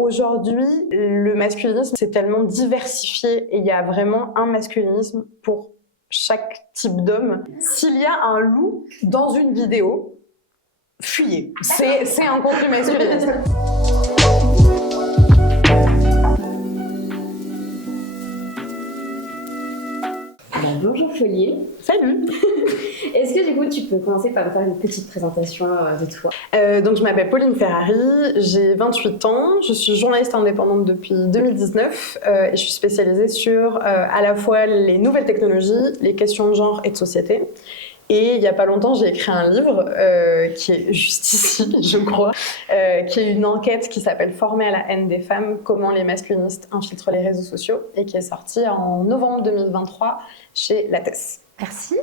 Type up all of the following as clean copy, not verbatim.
aujourd'hui, le masculinisme, c'est tellement diversifié et il y a vraiment un masculinisme pour chaque type d'homme. S'il y a un loup dans une vidéo, fuyez. C'est un contenu masculiniste. Bonjour Folie. Salut. Est-ce que du coup tu peux commencer par me faire une petite présentation de toi? Donc je m'appelle Pauline Ferrari, j'ai 28 ans, je suis journaliste indépendante depuis 2019 et je suis spécialisée sur à la fois les nouvelles technologies, les questions de genre et de société. Et il n'y a pas longtemps, j'ai écrit un livre qui est juste ici, je crois, qui est une enquête qui s'appelle « Former à la haine des femmes, comment les masculinistes infiltrent les réseaux sociaux » et qui est sorti en novembre 2023 chez Lattès. Merci.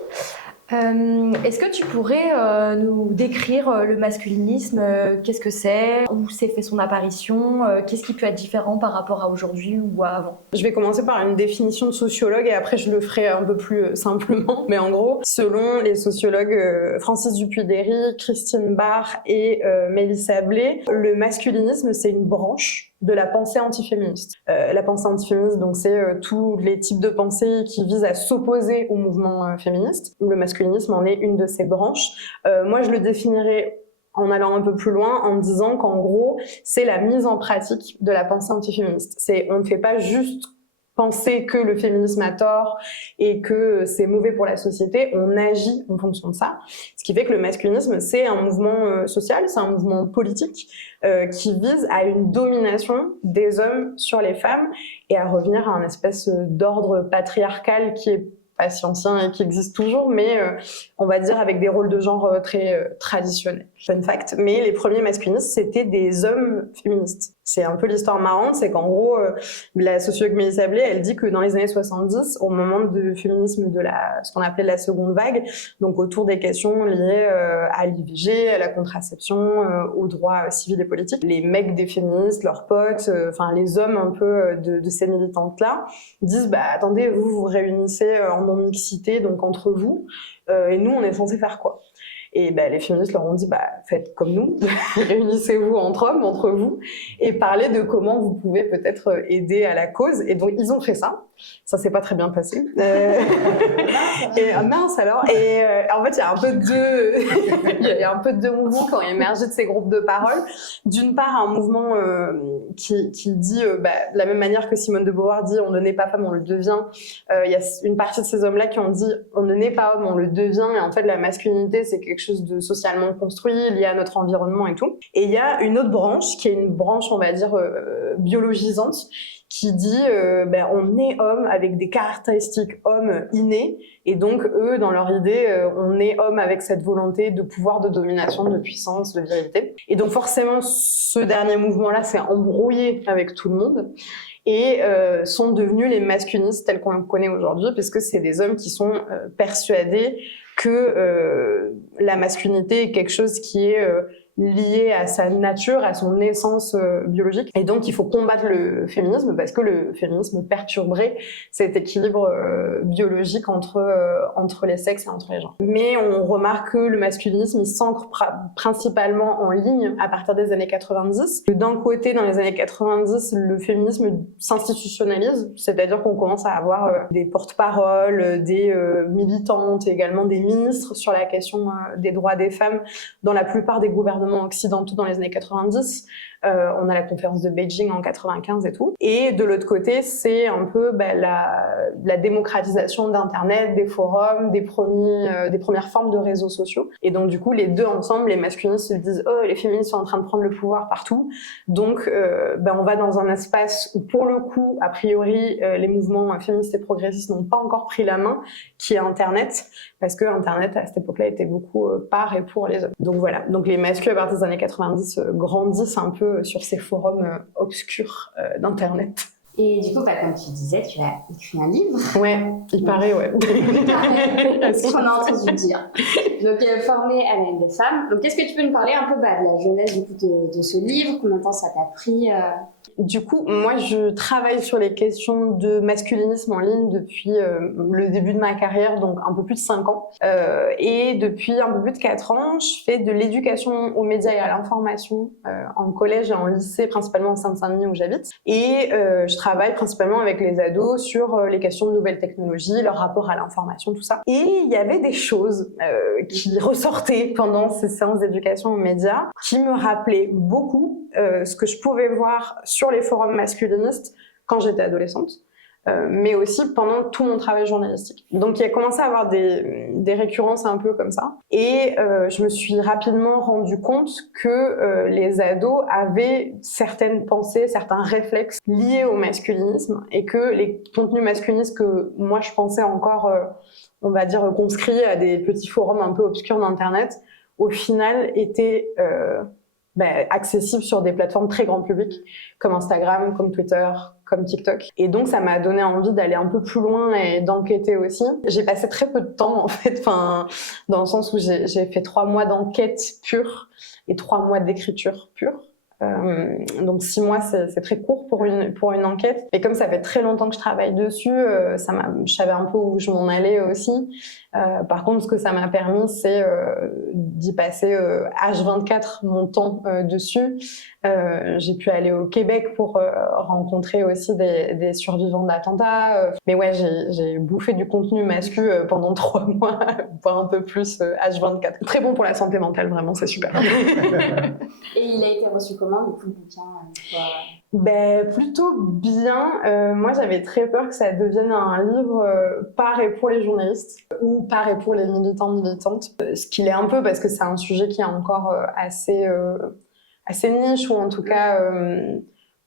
Est-ce que tu pourrais nous décrire le masculinisme? Qu'est-ce que c'est? Où s'est fait son apparition? Qu'est-ce qui peut être différent par rapport à aujourd'hui ou à avant? Je vais commencer par une définition de sociologue et après je le ferai un peu plus simplement. Mais en gros, selon les sociologues Francis Dupuy-Derry, Christine Barr et Mélissa Blais, le masculinisme c'est une branche de la pensée antiféministe. La pensée antiféministe, donc c'est tous les types de pensées qui visent à s'opposer au mouvement féministe. Le masculinisme en est une de ces branches. Moi, je le définirais en allant un peu plus loin, en me disant qu'en gros, c'est la mise en pratique de la pensée antiféministe. On ne fait pas juste penser que le féminisme a tort et que c'est mauvais pour la société, on agit en fonction de ça. Ce qui fait que le masculinisme, c'est un mouvement social, c'est un mouvement politique qui vise à une domination des hommes sur les femmes et à revenir à un espèce d'ordre patriarcal qui est pas si ancien et qui existe toujours, mais on va dire avec des rôles de genre très traditionnels. Fun fact, mais les premiers masculinistes, c'était des hommes féministes. C'est un peu l'histoire marrante, c'est qu'en gros, la sociologue Mélissa Blais, elle dit que dans les années 70, au moment du féminisme de ce qu'on appelait la seconde vague, donc autour des questions liées à l'IVG, à la contraception, aux droits civils et politiques, les mecs des féministes, leurs potes, enfin les hommes un peu de ces militantes-là, disent bah attendez, vous vous réunissez en non-mixité, donc entre vous, et nous on est censé faire quoi? Et bah, les féministes leur ont dit bah, faites comme nous, réunissez-vous entre hommes, entre vous, et parlez de comment vous pouvez peut-être aider à la cause. Et donc ils ont fait ça. Ça s'est pas très bien passé. Et mince alors. Et en fait, il y a un peu il y a un peu de deux mouvements qui ont émergé de ces groupes de parole. D'une part, un mouvement qui dit, de la même manière que Simone de Beauvoir dit, on ne naît pas femme, on le devient. Il y a une partie de ces hommes-là qui ont dit, on ne naît pas homme, on le devient. Et en fait, la masculinité, c'est quelque chose de socialement construit, lié à notre environnement et tout. Et il y a une autre branche qui est une branche, on va dire, biologisante, qui dit on est homme avec des caractéristiques hommes innés et donc eux dans leur idée on est homme avec cette volonté de pouvoir, de domination, de puissance, de virilité. Et donc forcément ce dernier mouvement là s'est embrouillé avec tout le monde et sont devenus les masculinistes tels qu'on le connaît aujourd'hui, puisque c'est des hommes qui sont persuadés que la masculinité est quelque chose qui est lié à sa nature, à son essence biologique. Et donc, il faut combattre le féminisme parce que le féminisme perturberait cet équilibre biologique entre les sexes et entre les genres. Mais on remarque que le masculinisme, il s'ancre principalement en ligne à partir des années 90. D'un côté, dans les années 90, le féminisme s'institutionnalise, c'est-à-dire qu'on commence à avoir des porte-paroles, des militantes et également des ministres sur la question des droits des femmes dans la plupart des gouvernements occidentaux dans les années 90. On a la conférence de Beijing en 95 et tout. Et de l'autre côté, c'est un peu la démocratisation d'Internet, des forums, des premières formes de réseaux sociaux. Et donc du coup, les deux ensemble, les masculinistes se disent « Oh, les féministes sont en train de prendre le pouvoir partout ». Donc on va dans un espace où pour le coup, a priori, les mouvements féministes et progressistes n'ont pas encore pris la main, qui est Internet, parce que Internet à cette époque-là était beaucoup par et pour les hommes. Donc voilà, donc les masculins à partir des années 90 grandissent un peu sur ces forums obscurs d'Internet. Et du coup, comme tu disais, tu as écrit un livre. Ouais, il paraît, ouais. C'est ce qu'on a entendu dire. Donc, Former à la haine des femmes. Donc, est-ce que tu peux nous parler un peu de la jeunesse du coup, de ce livre? Combien de temps ça t'a pris Du coup, moi, je travaille sur les questions de masculinisme en ligne depuis le début de ma carrière, donc un peu plus de 5 ans. Et depuis un peu plus de 4 ans, je fais de l'éducation aux médias et à l'information en collège et en lycée, principalement en Seine-Saint-Denis où j'habite. Et je travaille principalement avec les ados sur les questions de nouvelles technologies, leur rapport à l'information, tout ça. Et il y avait des choses qui ressortaient pendant ces séances d'éducation aux médias qui me rappelaient beaucoup ce que je pouvais voir sur les forums masculinistes quand j'étais adolescente, mais aussi pendant tout mon travail journalistique. Donc il a commencé à avoir des récurrences un peu comme ça, et je me suis rapidement rendu compte que les ados avaient certaines pensées, certains réflexes liés au masculinisme, et que les contenus masculinistes que moi je pensais encore, on va dire, conscrits à des petits forums un peu obscurs d'internet, au final étaient accessible sur des plateformes très grand public, comme Instagram, comme Twitter, comme TikTok. Et donc, ça m'a donné envie d'aller un peu plus loin et d'enquêter aussi. J'ai passé très peu de temps, en fait, dans le sens où j'ai fait 3 mois d'enquête pure et 3 mois d'écriture pure. Donc 6 mois, c'est très court pour une enquête. Et comme ça fait très longtemps que je travaille dessus, je savais un peu où je m'en allais aussi. Par contre, ce que ça m'a permis, c'est d'y passer H24 mon temps dessus. J'ai pu aller au Québec pour rencontrer aussi des survivants d'attentats. Mais ouais, j'ai bouffé du contenu mascu pendant 3 mois, voire un peu plus H24. Très bon pour la santé mentale, vraiment, c'est super. Et il a été reçu comment, du coup, le bouquin Plutôt bien. Moi, j'avais très peur que ça devienne un livre par et pour les journalistes ou par et pour les militants, militantes. Ce qu'il est un peu, parce que c'est un sujet qui est encore assez niche, ou en tout cas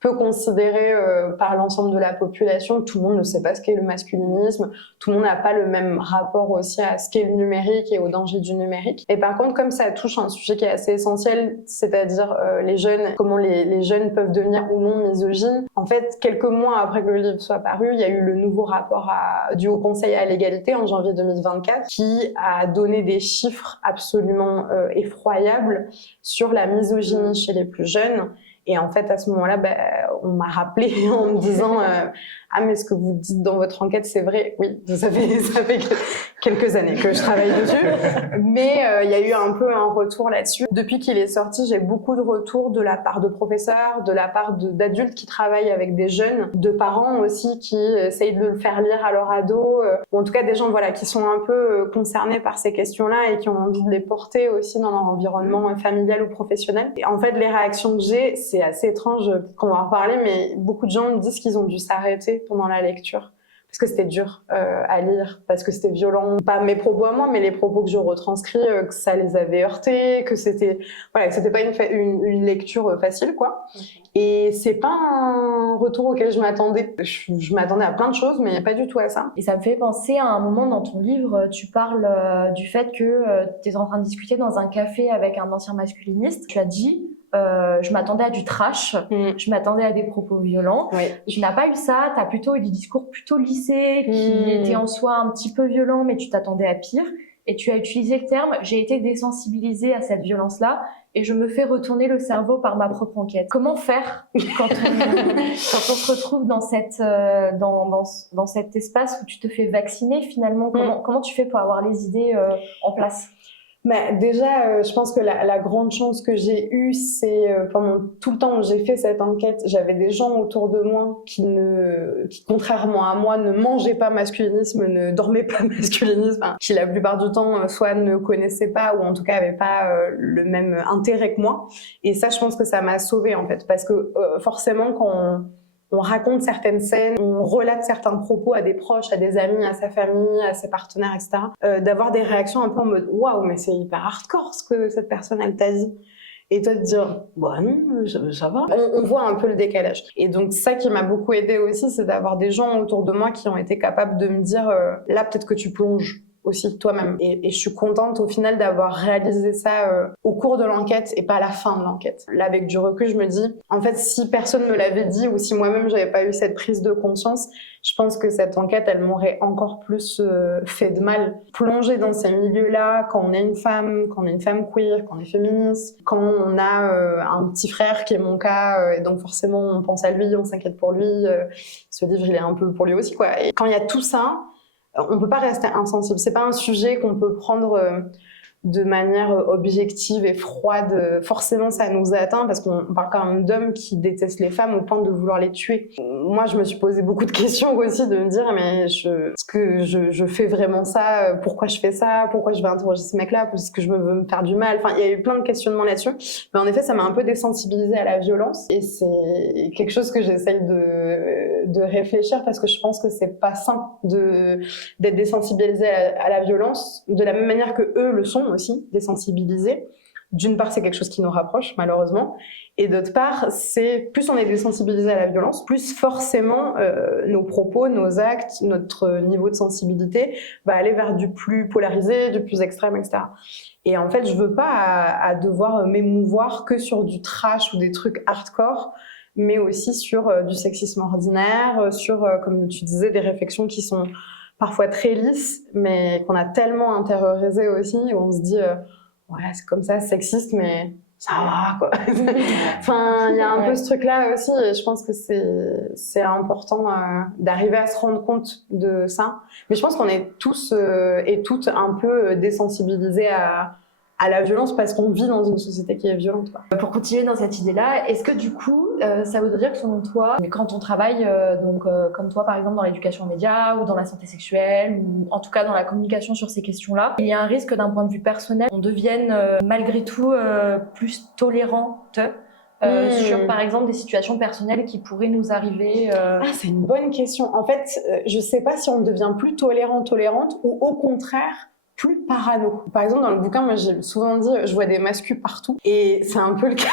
peu considéré par l'ensemble de la population. Tout le monde ne sait pas ce qu'est le masculinisme, tout le monde n'a pas le même rapport aussi à ce qu'est le numérique et aux dangers du numérique. Et par contre, comme ça touche un sujet qui est assez essentiel, c'est-à-dire les jeunes, comment les jeunes peuvent devenir ou non misogynes, en fait, quelques mois après que le livre soit paru, il y a eu le nouveau rapport du Haut Conseil à l'égalité en janvier 2024 qui a donné des chiffres absolument effroyables sur la misogynie chez les plus jeunes. Et en fait, à ce moment-là, on m'a rappelé en me disant ah, mais ce que vous dites dans votre enquête, c'est vrai. Oui, ça fait quelques années que je travaille dessus. Mais il y a eu un peu un retour là-dessus. Depuis qu'il est sorti, j'ai beaucoup de retours de la part de professeurs, de la part d'adultes qui travaillent avec des jeunes, de parents aussi qui essayent de le faire lire à leur ado, ou en tout cas des gens qui sont un peu concernés par ces questions-là et qui ont envie de les porter aussi dans leur environnement familial ou professionnel. Et en fait, les réactions que j'ai, c'est assez étrange qu'on va en reparler, mais beaucoup de gens me disent qu'ils ont dû s'arrêter pendant la lecture parce que c'était dur à lire, parce que c'était violent. Pas mes propos à moi, mais les propos que je retranscris, que ça les avait heurtés, que c'était pas une lecture facile, quoi. Et c'est pas un retour auquel je m'attendais. Je m'attendais à plein de choses, mais pas du tout à ça. Et ça me fait penser à un moment dans ton livre, tu parles du fait que tu es en train de discuter dans un café avec un ancien masculiniste. Tu as dit je m'attendais à du trash, je m'attendais à des propos violents. Oui. Tu n'as pas eu ça, tu as plutôt eu des discours plutôt lissés qui étaient en soi un petit peu violents, mais tu t'attendais à pire. Et tu as utilisé le terme « j'ai été désensibilisée à cette violence-là et je me fais retourner le cerveau par ma propre enquête ». Comment faire quand on se retrouve dans cet espace où tu te fais vacciner finalement? Comment tu fais pour avoir les idées en place? Déjà, je pense que la grande chance que j'ai eue, c'est pendant tout le temps où j'ai fait cette enquête, j'avais des gens autour de moi qui, contrairement à moi, ne mangeaient pas masculinisme, ne dormaient pas masculinisme, qui la plupart du temps soit ne connaissaient pas ou en tout cas n'avaient pas le même intérêt que moi. Et ça, je pense que ça m'a sauvée en fait, parce que forcément quand on raconte certaines scènes, on relate certains propos à des proches, à des amis, à sa famille, à ses partenaires, etc. D'avoir des réactions un peu en mode « Waouh, mais c'est hyper hardcore ce que cette personne, elle t'a dit ». Et toi de dire « Bah non, ça va ». On voit un peu le décalage. Et donc ça qui m'a beaucoup aidée aussi, c'est d'avoir des gens autour de moi qui ont été capables de me dire « Là, peut-être que tu plonges ». aussi toi-même. Et je suis contente au final d'avoir réalisé ça au cours de l'enquête et pas à la fin de l'enquête. Là, avec du recul, je me dis, en fait, si personne me l'avait dit ou si moi-même j'avais pas eu cette prise de conscience, je pense que cette enquête, elle m'aurait encore plus fait de mal. Plonger dans ces milieux-là, quand on est une femme queer, quand on est féministe, quand on a un petit frère qui est mon cas, et donc forcément on pense à lui, on s'inquiète pour lui. Ce livre, il est un peu pour lui aussi, quoi. Et quand il y a tout ça, on peut pas rester insensible. C'est pas un sujet qu'on peut prendre de manière objective et froide. Forcément, ça nous atteint parce qu'on parle quand même d'hommes qui détestent les femmes au point de vouloir les tuer. Moi, je me suis posé beaucoup de questions aussi, de me dire mais est-ce que je fais vraiment ça? Pourquoi je fais ça? Pourquoi je vais interroger ce mec-là? Est-ce que je veux me faire du mal? Enfin, il y a eu plein de questionnements là-dessus. Mais en effet, ça m'a un peu désensibilisée à la violence et c'est quelque chose que j'essaye de réfléchir parce que je pense que c'est pas sain d'être désensibilisé à la violence de la même manière que eux le sont aussi, désensibilisés. D'une part, c'est quelque chose qui nous rapproche, malheureusement. Et d'autre part, c'est plus on est désensibilisé à la violence, plus forcément nos propos, nos actes, notre niveau de sensibilité va aller vers du plus polarisé, du plus extrême, etc. Et en fait, je veux pas à devoir m'émouvoir que sur du trash ou des trucs hardcore, mais aussi sur du sexisme ordinaire, sur, comme tu disais, des réflexions qui sont parfois très lisses, mais qu'on a tellement intériorisées aussi, où on se dit ouais, c'est comme ça, sexiste, mais ça va, quoi. Enfin, il y a un peu ce truc-là aussi, et je pense que c'est important d'arriver à se rendre compte de ça. Mais je pense qu'on est tous et toutes un peu désensibilisés à la violence parce qu'on vit dans une société qui est violente, quoi. Pour continuer dans cette idée-là, est-ce que du coup, ça voudrait dire que selon toi, quand on travaille, comme toi par exemple dans l'éducation aux médias ou dans la santé sexuelle ou en tout cas dans la communication sur ces questions-là, il y a un risque d'un point de vue personnel qu'on devienne malgré tout plus tolérante sur par exemple des situations personnelles qui pourraient nous arriver Ah, c'est une bonne question. En fait, je sais pas si on devient plus tolérante ou au contraire plus parano. Par exemple, dans le bouquin, moi, j'ai souvent dit, je vois des mascus partout. Et c'est un peu le cas.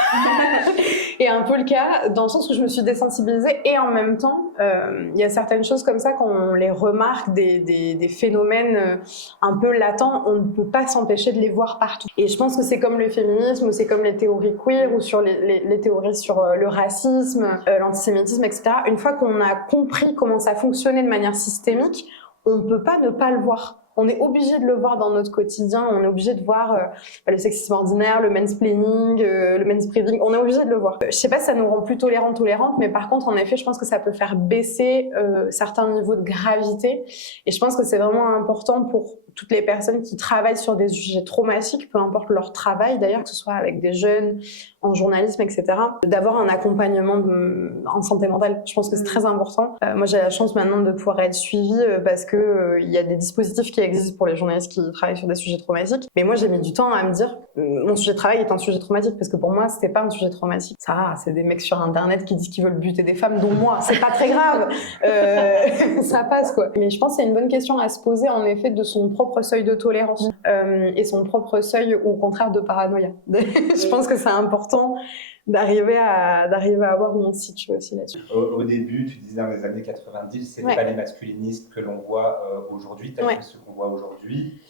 Et un peu le cas dans le sens où je me suis désensibilisée. Et en même temps, il y a certaines choses comme ça, quand on les remarque, des phénomènes un peu latents, on ne peut pas s'empêcher de les voir partout. Et je pense que c'est comme le féminisme, ou c'est comme les théories queer, ou sur les théories sur le racisme, l'antisémitisme, etc. Une fois qu'on a compris comment ça fonctionnait de manière systémique, on ne peut pas ne pas le voir. On est obligé de le voir dans notre quotidien, on est obligé de voir le sexisme ordinaire, le mansplaining, le manspreading, on est obligé de le voir. Je sais pas si ça nous rend plus tolérantes, mais par contre, en effet, je pense que ça peut faire baisser certains niveaux de gravité. Et je pense que c'est vraiment important pour toutes les personnes qui travaillent sur des sujets traumatiques, peu importe leur travail d'ailleurs, que ce soit avec des jeunes, en journalisme, etc., d'avoir un accompagnement en santé mentale. Je pense que c'est très important. Moi, j'ai la chance maintenant de pouvoir être suivie parce que il y a des dispositifs qui existent pour les journalistes qui travaillent sur des sujets traumatiques. Mais moi, j'ai mis du temps à me dire, mon sujet de travail est un sujet traumatique parce que pour moi, c'était pas un sujet traumatique. Ça, c'est des mecs sur Internet qui disent qu'ils veulent buter des femmes, dont moi. C'est pas très grave. Ça passe, quoi. Mais je pense que c'est une bonne question à se poser, en effet, de son propre seuil de tolérance et son propre seuil, au contraire, de paranoïa. Je pense que c'est important d'arriver à avoir où on se situe aussi là-dessus. Au début, tu disais dans les années 90, c'est pas les masculinistes que l'on voit aujourd'hui, tu as vu ce qu'on voit aujourd'hui.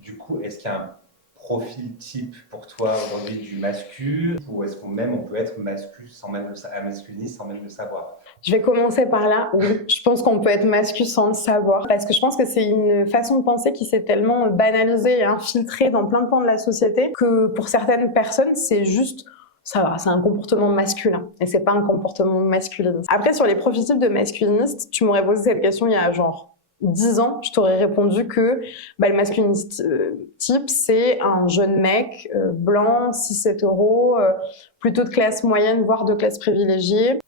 Du coup, est-ce qu'il y a un profil type pour toi aujourd'hui du mascu, ou est-ce qu'on peut être mascu sans même masculiniste sans même le savoir? Je vais commencer par là. Oui, je pense qu'on peut être mascu sans le savoir, parce que je pense que c'est une façon de penser qui s'est tellement banalisée et infiltrée dans plein de pans de la société que pour certaines personnes, c'est juste ça va, c'est un comportement masculin et c'est pas un comportement masculiniste. Après, sur les profils types de masculinistes, tu m'aurais posé cette question il y a genre 10 ans, je t'aurais répondu que le masculiniste type, c'est un jeune mec blanc, cis-hétéro, plutôt de classe moyenne, voire de classe privilégiée,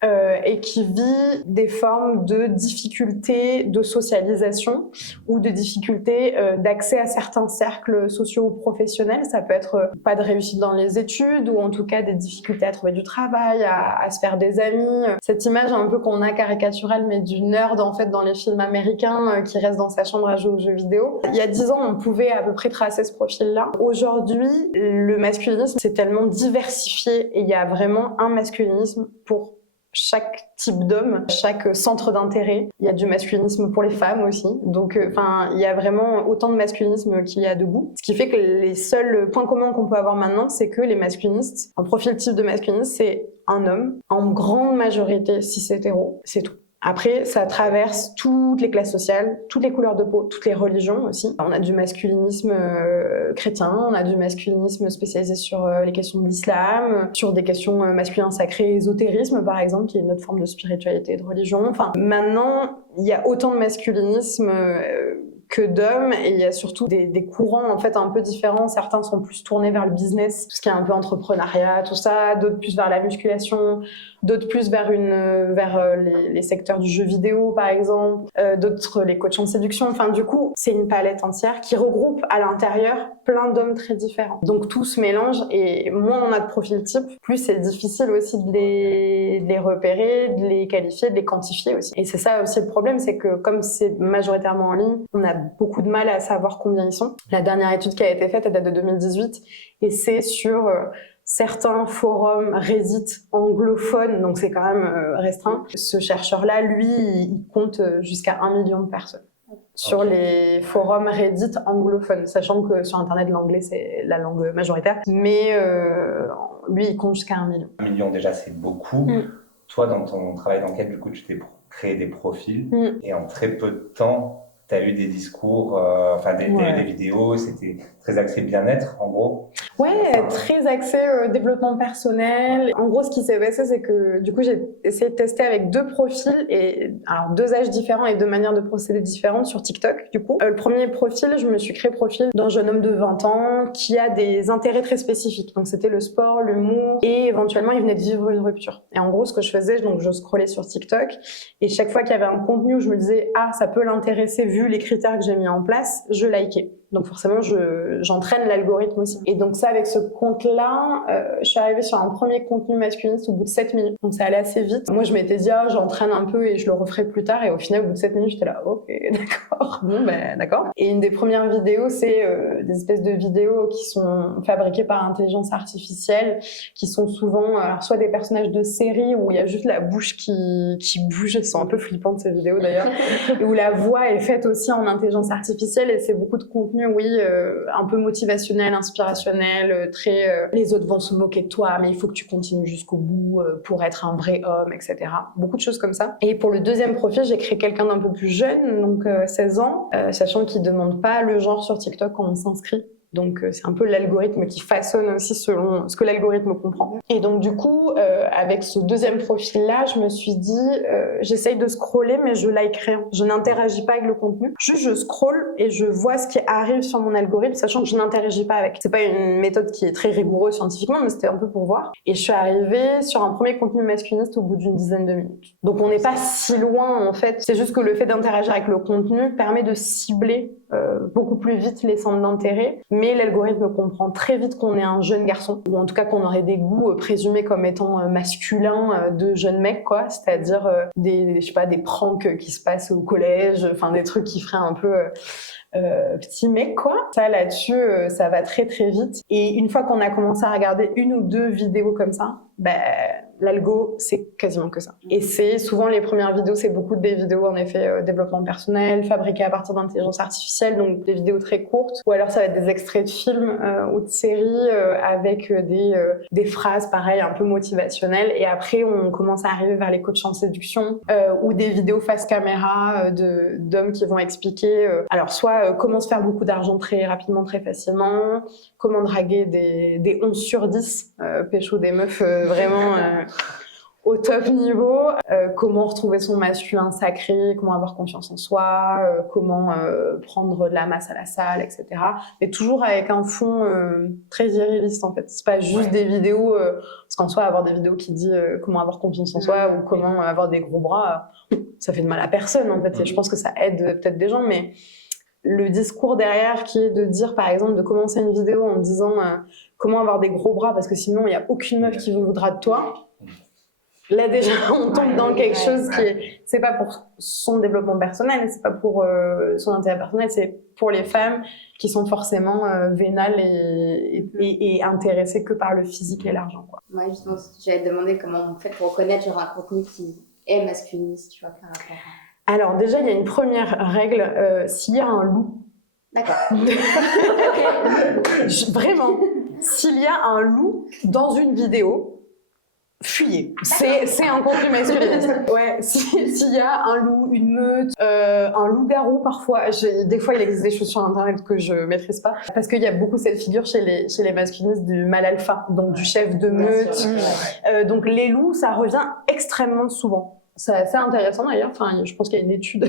et qui vit des formes de difficultés de socialisation ou de difficultés d'accès à certains cercles sociaux ou professionnels. Ça peut être pas de réussite dans les études, ou en tout cas des difficultés à trouver du travail, à se faire des amis. Cette image un peu qu'on a caricaturelle, mais du nerd en fait dans les films américains qui reste dans sa chambre à jouer aux jeux vidéo. Il y a 10 ans, on pouvait à peu près tracer ce profil-là. Aujourd'hui, le masculinisme, c'est tellement diversifié et il y a vraiment un masculinisme pour chaque type d'homme, chaque centre d'intérêt. Il y a du masculinisme pour les femmes aussi. Donc, il y a vraiment autant de masculinisme qu'il y a de goût. Ce qui fait que les seuls points communs qu'on peut avoir maintenant, c'est que les masculinistes, un profil type de masculiniste, c'est un homme, en grande majorité cis-hétéro, c'est tout. Après, ça traverse toutes les classes sociales, toutes les couleurs de peau, toutes les religions aussi. On a du masculinisme chrétien, on a du masculinisme spécialisé sur les questions de l'islam, sur des questions masculins sacrés, ésotérisme par exemple, qui est une autre forme de spiritualité et de religion. Enfin, maintenant, il y a autant de masculinisme que d'hommes, et il y a surtout des courants en fait un peu différents. Certains sont plus tournés vers le business, tout ce qui est un peu entrepreneuriat, tout ça, d'autres plus vers la musculation, d'autres plus vers les secteurs du jeu vidéo par exemple, d'autres les coachs en séduction. Enfin, du coup, c'est une palette entière qui regroupe à l'intérieur plein d'hommes très différents. Donc tout se mélange, et moins on a de profils types, plus c'est difficile aussi de les repérer, de les qualifier, de les quantifier aussi. Et c'est ça aussi le problème, c'est que comme c'est majoritairement en ligne, on a beaucoup de mal à savoir combien ils sont. La dernière étude qui a été faite, elle date de 2018, et c'est sur certains forums Reddit anglophones, donc c'est quand même restreint. Ce chercheur-là, lui, il compte jusqu'à 1 million de personnes sur les forums Reddit anglophones, sachant que sur Internet, l'anglais, c'est la langue majoritaire. Mais lui, il compte jusqu'à 1 million. 1 million, déjà, c'est beaucoup. Toi, dans ton travail d'enquête, du coup, tu t'es créé des profils, et en très peu de temps, tu as eu des discours, t'as eu des vidéos, c'était très axé bien-être, en gros. Ouais, très axé développement personnel. En gros, ce qui s'est passé, c'est que du coup, j'ai essayé de tester avec 2 profils, et alors 2 âges différents et 2 manières de procéder différentes sur TikTok. Du coup, le premier profil, je me suis créé profil d'un jeune homme de 20 ans qui a des intérêts très spécifiques. Donc, c'était le sport, l'humour, et éventuellement, il venait de vivre une rupture. Et en gros, ce que je faisais, donc je scrollais sur TikTok, et chaque fois qu'il y avait un contenu où je me disais « Ah, ça peut l'intéresser vu les critères que j'ai mis en place », je likais. Donc forcément, j'entraîne l'algorithme aussi. Et donc ça, avec ce compte-là, je suis arrivée sur un premier contenu masculiniste au bout de 7 minutes. Donc ça allait assez vite. Moi, je m'étais dit, j'entraîne un peu et je le referai plus tard. Et au final, au bout de 7 minutes, j'étais là, ok, d'accord. Bon, d'accord. Et une des premières vidéos, c'est des espèces de vidéos qui sont fabriquées par intelligence artificielle, qui sont souvent soit des personnages de séries où il y a juste la bouche qui bouge. Elles sont un peu flippantes, ces vidéos d'ailleurs. Et où la voix est faite aussi en intelligence artificielle, et c'est beaucoup de contenu un peu motivationnel, inspirationnel, très les autres vont se moquer de toi, mais il faut que tu continues jusqu'au bout pour être un vrai homme, etc. Beaucoup de choses comme ça. Et pour le deuxième profil, j'ai créé quelqu'un d'un peu plus jeune, donc 16 ans, sachant qu'il demande pas le genre sur TikTok quand on s'inscrit. Donc c'est un peu l'algorithme qui façonne aussi selon ce que l'algorithme comprend. Et donc du coup, avec ce deuxième profil-là, je me suis dit, j'essaye de scroller, mais je like rien. Je n'interagis pas avec le contenu. Juste, je scrolle et je vois ce qui arrive sur mon algorithme, sachant que je n'interagis pas avec. C'est pas une méthode qui est très rigoureuse scientifiquement, mais c'était un peu pour voir. Et je suis arrivée sur un premier contenu masculiniste au bout d'une dizaine de minutes. Donc on n'est pas si loin en fait. C'est juste que le fait d'interagir avec le contenu permet de cibler beaucoup plus vite les centres d'intérêt, mais l'algorithme comprend très vite qu'on est un jeune garçon, ou en tout cas qu'on aurait des goûts présumés comme étant masculins de jeunes mecs, quoi, c'est-à-dire des pranks qui se passent au collège, enfin des trucs qui feraient un peu petit mec, quoi. Ça, là-dessus, ça va très très vite. Et une fois qu'on a commencé à regarder 1 ou 2 vidéos comme ça, l'algo, c'est quasiment que ça. Et c'est souvent les premières vidéos, c'est beaucoup des vidéos en effet développement personnel, fabriquées à partir d'intelligence artificielle, donc des vidéos très courtes, ou alors ça va être des extraits de films ou de séries avec des phrases pareilles un peu motivationnelles. Et après, on commence à arriver vers les coachs en séduction ou des vidéos face caméra d'hommes qui vont expliquer alors soit comment se faire beaucoup d'argent très rapidement, très facilement, comment draguer des 11 sur 10, pécho des meufs vraiment au top niveau, comment retrouver son masculin sacré, comment avoir confiance en soi, comment prendre de la masse à la salle, etc. Mais toujours avec un fond très viriliste en fait. C'est pas juste des vidéos, parce qu'en soi avoir des vidéos qui disent comment avoir confiance en soi ou comment avoir des gros bras, ça fait de mal à personne en fait. Et je pense que ça aide peut-être des gens, mais le discours derrière qui est de dire par exemple de commencer une vidéo en disant comment avoir des gros bras parce que sinon il n'y a aucune meuf qui voudra de toi. Là déjà, on tombe dans quelque chose qui est, c'est pas pour son développement personnel, c'est pas pour son intérêt personnel, c'est pour les femmes qui sont forcément vénales et intéressées que par le physique et l'argent, quoi. Ouais, justement, j'allais te demander comment on fait pour reconnaître genre un contenu qui est masculiniste, tu vois, par rapport à... Alors déjà, il y a une première règle, s'il y a un loup. D'accord. Vraiment, s'il y a un loup dans une vidéo, fuyez. C'est un contenu masculiniste. Ouais, s'il y a un loup, une meute, un loup-garou parfois. Des fois, il existe des choses sur Internet que je maîtrise pas. Parce qu'il y a beaucoup cette figure chez les masculinistes du mâle alpha, donc du chef de meute. Donc les loups, ça revient extrêmement souvent. C'est assez intéressant d'ailleurs, enfin, je pense qu'il y a une étude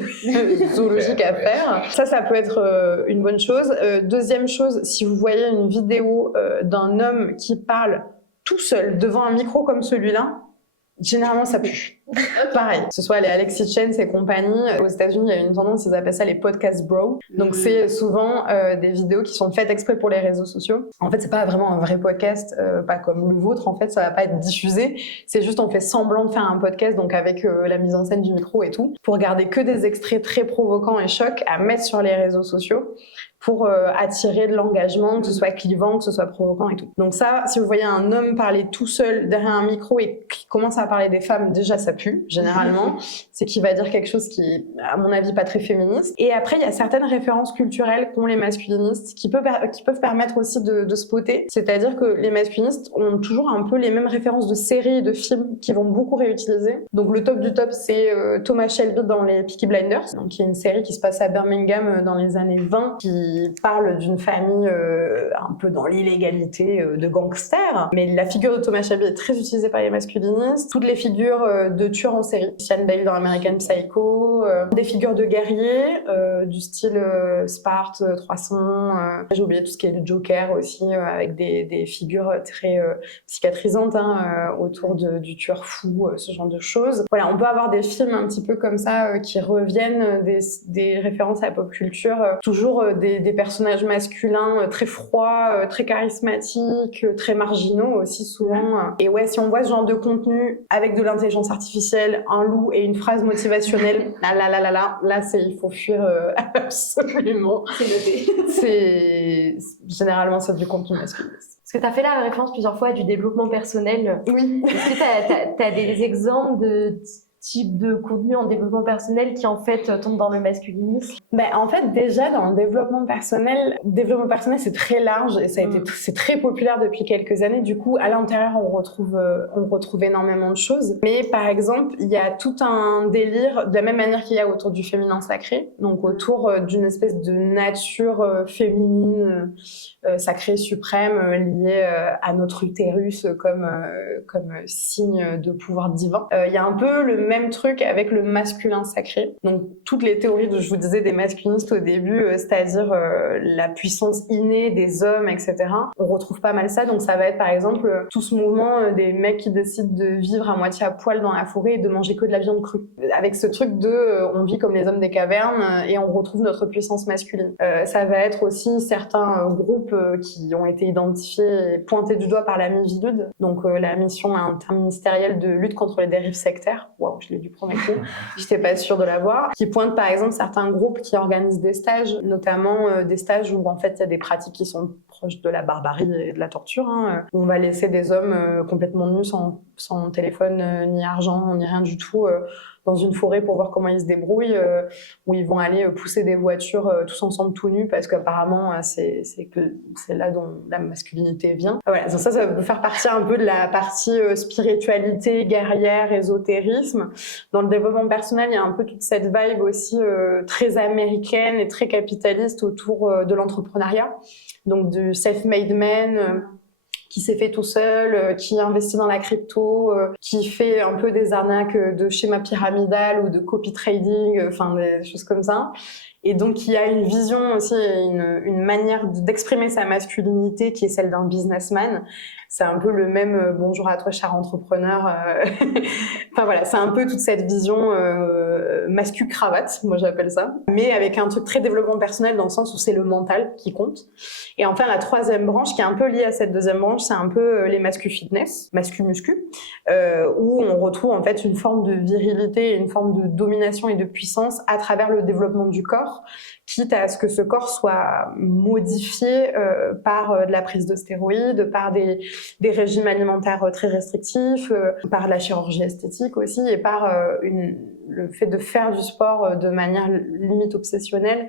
zoologique à faire. Ça peut être une bonne chose. Deuxième chose, si vous voyez une vidéo d'un homme qui parle tout seul devant un micro comme celui-là, généralement ça pue. Pareil, que ce soit les Alexis Chen et compagnie, aux États-Unis il y a une tendance, ils appellent ça les podcasts bro. Donc c'est souvent des vidéos qui sont faites exprès pour les réseaux sociaux. En fait, c'est pas vraiment un vrai podcast, pas comme le vôtre. En fait, ça va pas être diffusé. C'est juste on fait semblant de faire un podcast, donc avec la mise en scène du micro et tout, pour garder que des extraits très provocants et chocs à mettre sur les réseaux sociaux, pour attirer de l'engagement, que ce soit clivant, que ce soit provoquant et tout. Donc ça, si vous voyez un homme parler tout seul derrière un micro et qui commence à parler des femmes, déjà ça pue, généralement. C'est qu'il va dire quelque chose qui est, à mon avis, pas très féministe. Et après, il y a certaines références culturelles qu'ont les masculinistes qui peuvent permettre aussi de spotter. C'est-à-dire que les masculinistes ont toujours un peu les mêmes références de séries et de films qu'ils vont beaucoup réutiliser. Donc le top du top, c'est Thomas Shelby dans les Peaky Blinders, donc qui est une série qui se passe à Birmingham dans les années 20, qui parle d'une famille un peu dans l'illégalité de gangsters. Mais la figure de Thomas Shelby est très utilisée par les masculinistes. Toutes les figures de tueurs en série, Christian Bale dans American Psycho, des figures de guerriers du style Sparte, 300, j'ai oublié tout ce qui est le Joker aussi, avec des figures très cicatrisantes autour du tueur fou, ce genre de choses. Voilà, on peut avoir des films un petit peu comme ça qui reviennent des références à la pop culture, toujours des personnages masculins très froids, très charismatiques, très marginaux aussi souvent. Et ouais, si on voit ce genre de contenu avec de l'intelligence artificielle, un loup et une phrase motivationnelle, là il faut fuir absolument. C'est noté. Généralement c'est du contenu masculiniste. Parce que tu as fait la référence plusieurs fois à du développement personnel. Oui. Est-ce que tu as des exemples de type de contenu en développement personnel qui en fait tombe dans le masculinisme? En fait, déjà dans le développement personnel c'est très large et c'est très populaire depuis quelques années. Du coup, à l'intérieur, on retrouve énormément de choses. Mais par exemple, il y a tout un délire, de la même manière qu'il y a autour du féminin sacré, donc autour d'une espèce de nature féminine sacrée suprême liée à notre utérus comme signe de pouvoir divin. Il y a un peu le même truc avec le masculin sacré. Donc toutes les théories dont je vous disais des masculinistes au début, c'est-à-dire la puissance innée des hommes, etc. On retrouve pas mal ça. Donc ça va être par exemple tout ce mouvement des mecs qui décident de vivre à moitié à poil dans la forêt et de manger que de la viande crue. Avec ce truc de on vit comme les hommes des cavernes et on retrouve notre puissance masculine. Ça va être aussi certains groupes qui ont été identifiés et pointés du doigt par la MIVILUD, donc la mission interministérielle de lutte contre les dérives sectaires. Waouh, je l'ai dû premier coup. J'étais pas sûre de l'avoir. Qui pointe par exemple certains groupes qui organisent des stages, notamment des stages où en fait il y a des pratiques qui sont proches de la barbarie et de la torture. Où on va laisser des hommes complètement nus, sans téléphone, ni argent, ni rien du tout, dans une forêt pour voir comment ils se débrouillent, où ils vont aller pousser des voitures tous ensemble tout nus parce qu'apparemment c'est là dont la masculinité vient. Voilà, donc ça peut faire partie un peu de la partie spiritualité, guerrière, ésotérisme. Dans le développement personnel, il y a un peu toute cette vibe aussi très américaine et très capitaliste autour de l'entrepreneuriat, donc du self-made man, qui s'est fait tout seul, qui investit dans la crypto, qui fait un peu des arnaques de schéma pyramidal ou de copy trading, enfin des choses comme ça. Et donc, il y a une vision aussi, une manière d'exprimer sa masculinité qui est celle d'un businessman. c'est un peu le même bonjour à toi, cher entrepreneur. Enfin voilà, c'est un peu toute cette vision mascu-cravate, moi j'appelle ça, mais avec un truc très développement personnel dans le sens où c'est le mental qui compte. Et enfin, la troisième branche qui est un peu liée à cette deuxième branche, c'est un peu les mascu-fitness, mascu-muscu, où on retrouve en fait une forme de virilité, une forme de domination et de puissance à travers le développement du corps, quitte à ce que ce corps soit modifié par de la prise de stéroïdes, par des régimes alimentaires très restrictifs, par la chirurgie esthétique aussi, et par le fait de faire du sport de manière limite obsessionnelle,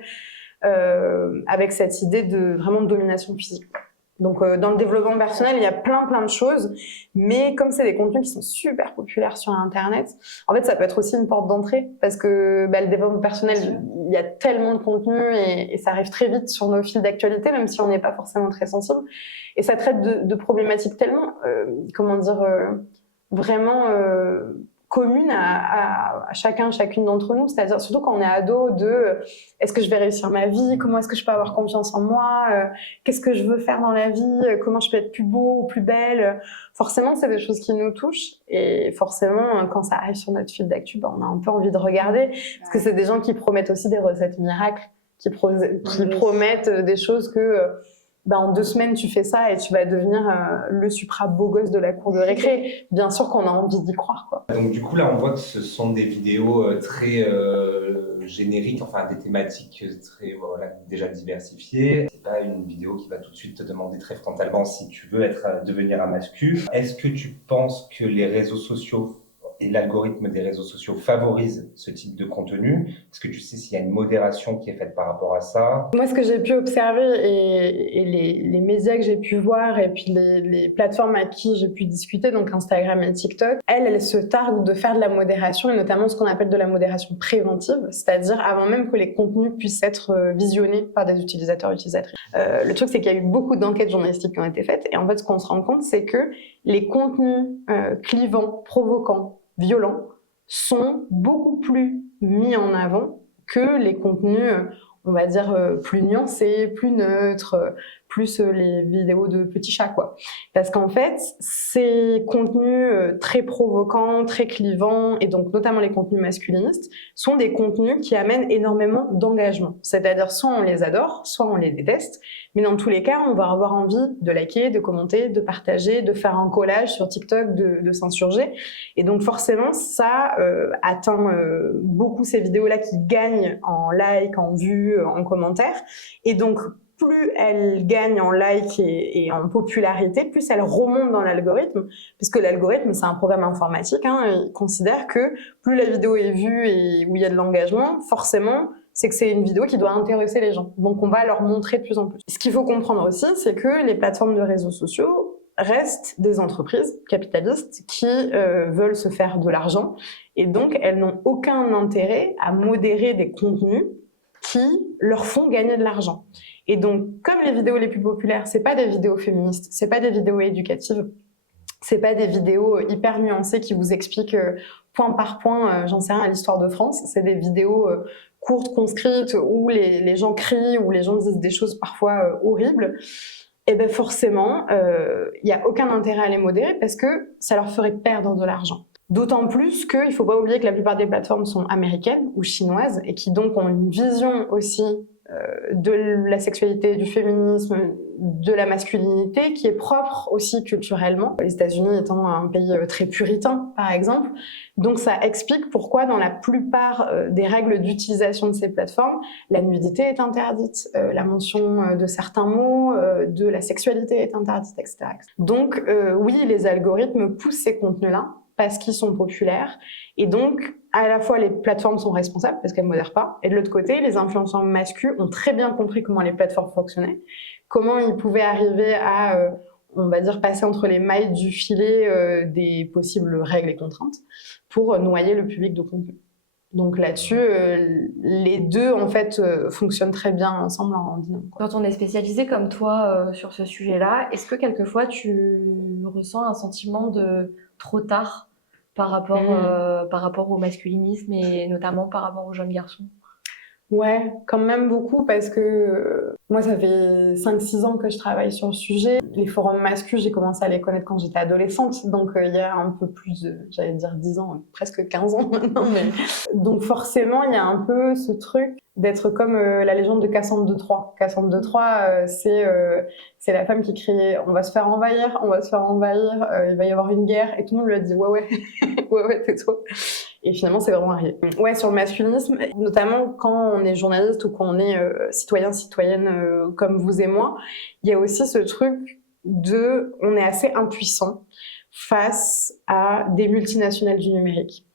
avec cette idée de vraiment de domination physique. Donc dans le développement personnel, il y a plein de choses, mais comme c'est des contenus qui sont super populaires sur Internet, en fait ça peut être aussi une porte d'entrée, parce que le développement personnel, il y a tellement de contenu et ça arrive très vite sur nos fils d'actualité, même si on n'est pas forcément très sensible, et ça traite de problématiques tellement, vraiment commune à chacun, chacune d'entre nous, c'est-à-dire surtout quand on est ado, est-ce que je vais réussir ma vie, comment est-ce que je peux avoir confiance en moi, qu'est-ce que je veux faire dans la vie, comment je peux être plus beau ou plus belle. Forcément, c'est des choses qui nous touchent, et forcément, quand ça arrive sur notre fil d'actu, on a un peu envie de regarder, parce que c'est des gens qui promettent aussi des recettes miracles, qui promettent des choses que... en 2 semaines, tu fais ça et tu vas devenir le supra beau gosse de la cour de récré. Bien sûr qu'on a envie d'y croire, quoi. Donc du coup, là, on voit que ce sont des vidéos très génériques, enfin des thématiques très déjà diversifiées. C'est pas une vidéo qui va tout de suite te demander très frontalement si tu veux devenir un mascu. Est-ce que tu penses que les réseaux sociaux et l'algorithme des réseaux sociaux favorise ce type de contenu? Est-ce que tu sais s'il y a une modération qui est faite par rapport à ça? Moi, ce que j'ai pu observer et les médias que j'ai pu voir et puis les plateformes à qui j'ai pu discuter, donc Instagram et TikTok, elles se targuent de faire de la modération, et notamment ce qu'on appelle de la modération préventive, c'est-à-dire avant même que les contenus puissent être visionnés par des utilisateurs, utilisatrices. Le truc, c'est qu'il y a eu beaucoup d'enquêtes journalistiques qui ont été faites, et en fait, ce qu'on se rend compte, c'est que les contenus clivants, provoquants, violents sont beaucoup plus mis en avant que les contenus, on va dire, plus nuancés, plus neutres, plus les vidéos de petits chats, quoi. Parce qu'en fait, ces contenus très provocants, très clivants, et donc notamment les contenus masculinistes, sont des contenus qui amènent énormément d'engagement. C'est-à-dire, soit on les adore, soit on les déteste, mais dans tous les cas, on va avoir envie de liker, de commenter, de partager, de faire un collage sur TikTok, de s'insurger. Et donc forcément, ça atteint beaucoup ces vidéos-là qui gagnent en like, en vues, en commentaires. Et donc, plus elles gagnent en like et en popularité, plus elles remontent dans l'algorithme, puisque l'algorithme, c'est un programme informatique, il considère que plus la vidéo est vue et où il y a de l'engagement, forcément, c'est que c'est une vidéo qui doit intéresser les gens. Donc on va leur montrer de plus en plus. Ce qu'il faut comprendre aussi, c'est que les plateformes de réseaux sociaux restent des entreprises capitalistes qui veulent se faire de l'argent, et donc elles n'ont aucun intérêt à modérer des contenus qui leur font gagner de l'argent. Et donc, comme les vidéos les plus populaires, c'est pas des vidéos féministes, c'est pas des vidéos éducatives, c'est pas des vidéos hyper nuancées qui vous expliquent point par point, j'en sais rien, l'histoire de France. C'est des vidéos courtes, conscrites, où les gens crient, où les gens disent des choses parfois horribles. Et bien forcément, il y a aucun intérêt à les modérer, parce que ça leur ferait perdre de l'argent. D'autant plus qu'il ne faut pas oublier que la plupart des plateformes sont américaines ou chinoises, et qui donc ont une vision aussi de la sexualité, du féminisme, de la masculinité, qui est propre aussi culturellement. Les États-Unis étant un pays très puritain, par exemple. Donc ça explique pourquoi dans la plupart des règles d'utilisation de ces plateformes, la nudité est interdite, la mention de certains mots, de la sexualité est interdite, etc. Donc oui, les algorithmes poussent ces contenus-là, parce qu'ils sont populaires. Et donc, à la fois, les plateformes sont responsables parce qu'elles ne modèrent pas. Et de l'autre côté, les influenceurs masculins ont très bien compris comment les plateformes fonctionnaient, comment ils pouvaient arriver à, on va dire, passer entre les mailles du filet des possibles règles et contraintes pour noyer le public de contenu. Donc là-dessus, les deux, en fait, fonctionnent très bien ensemble en binôme. Quand on est spécialisé comme toi sur ce sujet-là, est-ce que quelquefois tu ressens un sentiment de trop tard par rapport au masculinisme et notamment par rapport aux jeunes garçons? Ouais, quand même beaucoup parce que moi ça fait 5-6 ans que je travaille sur le sujet. Les forums masculins, j'ai commencé à les connaître quand j'étais adolescente, donc il y a un peu plus de, j'allais dire 10 ans, presque 15 ans maintenant. Mais... Donc forcément, il y a un peu ce truc d'être comme la légende de Cassandre de Troie. Cassandre de Troie, c'est la femme qui criait « on va se faire envahir, on va se faire envahir, il va y avoir une guerre » et tout le monde lui a dit « ouais, ouais, tais-toi ». Et finalement, c'est vraiment arrivé. Ouais, sur le masculinisme, notamment quand on est journaliste ou quand on est citoyenne comme vous et moi, il y a aussi ce truc de... On est assez impuissant face à des multinationales du numérique,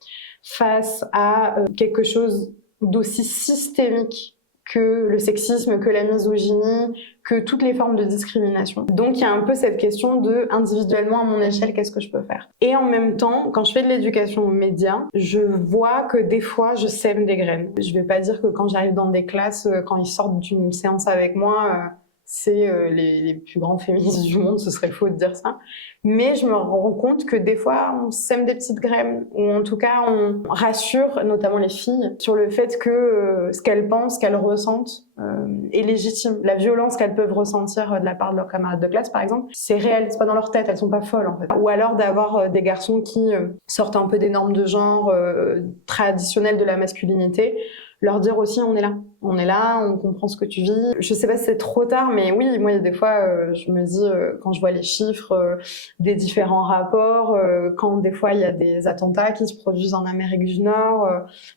face à quelque chose d'aussi systémique que le sexisme, que la misogynie, que toutes les formes de discrimination. Donc il y a un peu cette question de individuellement à mon échelle, qu'est-ce que je peux faire? Et en même temps, quand je fais de l'éducation aux médias, je vois que des fois je sème des graines. Je vais pas dire que quand j'arrive dans des classes, quand ils sortent d'une séance avec moi, c'est les plus grands féministes du monde, ce serait faux de dire ça. Mais je me rends compte que des fois, on sème des petites graines, ou en tout cas, on rassure, notamment les filles, sur le fait que ce qu'elles pensent, qu'elles ressentent, est légitime. La violence qu'elles peuvent ressentir de la part de leurs camarades de classe, par exemple, c'est réel, c'est pas dans leur tête, elles sont pas folles, en fait. Ou alors d'avoir des garçons qui sortent un peu des normes de genre traditionnelles de la masculinité, leur dire aussi on est là, on comprend ce que tu vis. Je sais pas si c'est trop tard, mais oui, moi il y a des fois je me dis quand je vois les chiffres des différents rapports, quand des fois il y a des attentats qui se produisent en Amérique du Nord,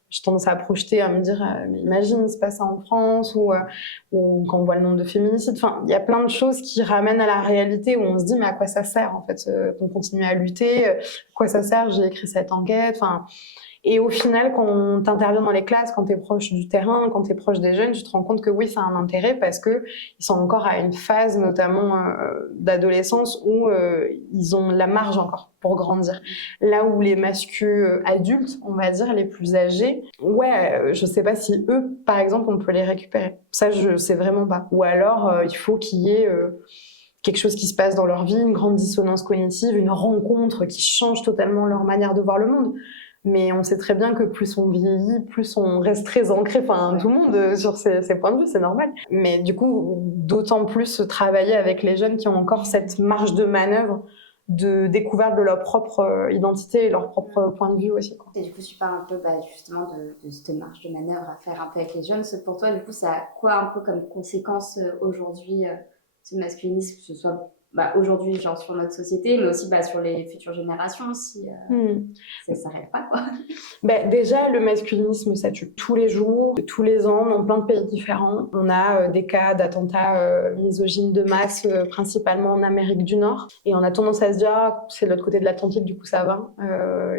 j'ai tendance à projeter, à me dire mais imagine il se passe ça en France, ou quand on voit le nombre de féminicides. Enfin, il y a plein de choses qui ramènent à la réalité où on se dit mais à quoi ça sert en fait qu'on continue à lutter, à quoi ça sert, j'ai écrit cette enquête, enfin. Et au final, quand on t'intervient dans les classes, quand tu es proche du terrain, quand tu es proche des jeunes, tu te rends compte que oui, ça a un intérêt parce que ils sont encore à une phase, notamment d'adolescence, où ils ont la marge encore pour grandir. Là où les masculins adultes, on va dire, les plus âgés, je sais pas si eux, par exemple, on peut les récupérer. Ça, je sais vraiment pas. Ou alors, il faut qu'il y ait... quelque chose qui se passe dans leur vie, une grande dissonance cognitive, une rencontre qui change totalement leur manière de voir le monde. Mais on sait très bien que plus on vieillit, plus on reste très ancré, enfin tout le monde sur ses points de vue, c'est normal. Mais du coup, d'autant plus travailler avec les jeunes qui ont encore cette marge de manœuvre de découverte de leur propre identité et leur propre point de vue aussi, quoi. Et du coup, tu parles un peu justement de cette marge de manœuvre à faire un peu avec les jeunes. Pour toi, du coup, ça a quoi un peu comme conséquence aujourd'hui ce masculinisme, que ce soit aujourd'hui genre sur notre société, mais aussi sur les futures générations si ça s'arrête pas, quoi. Déjà, le masculinisme, ça tue tous les jours, tous les ans, dans plein de pays différents. On a des cas d'attentats misogynes de masse, principalement en Amérique du Nord. Et on a tendance à se dire, c'est de l'autre côté de l'Atlantique, du coup ça va.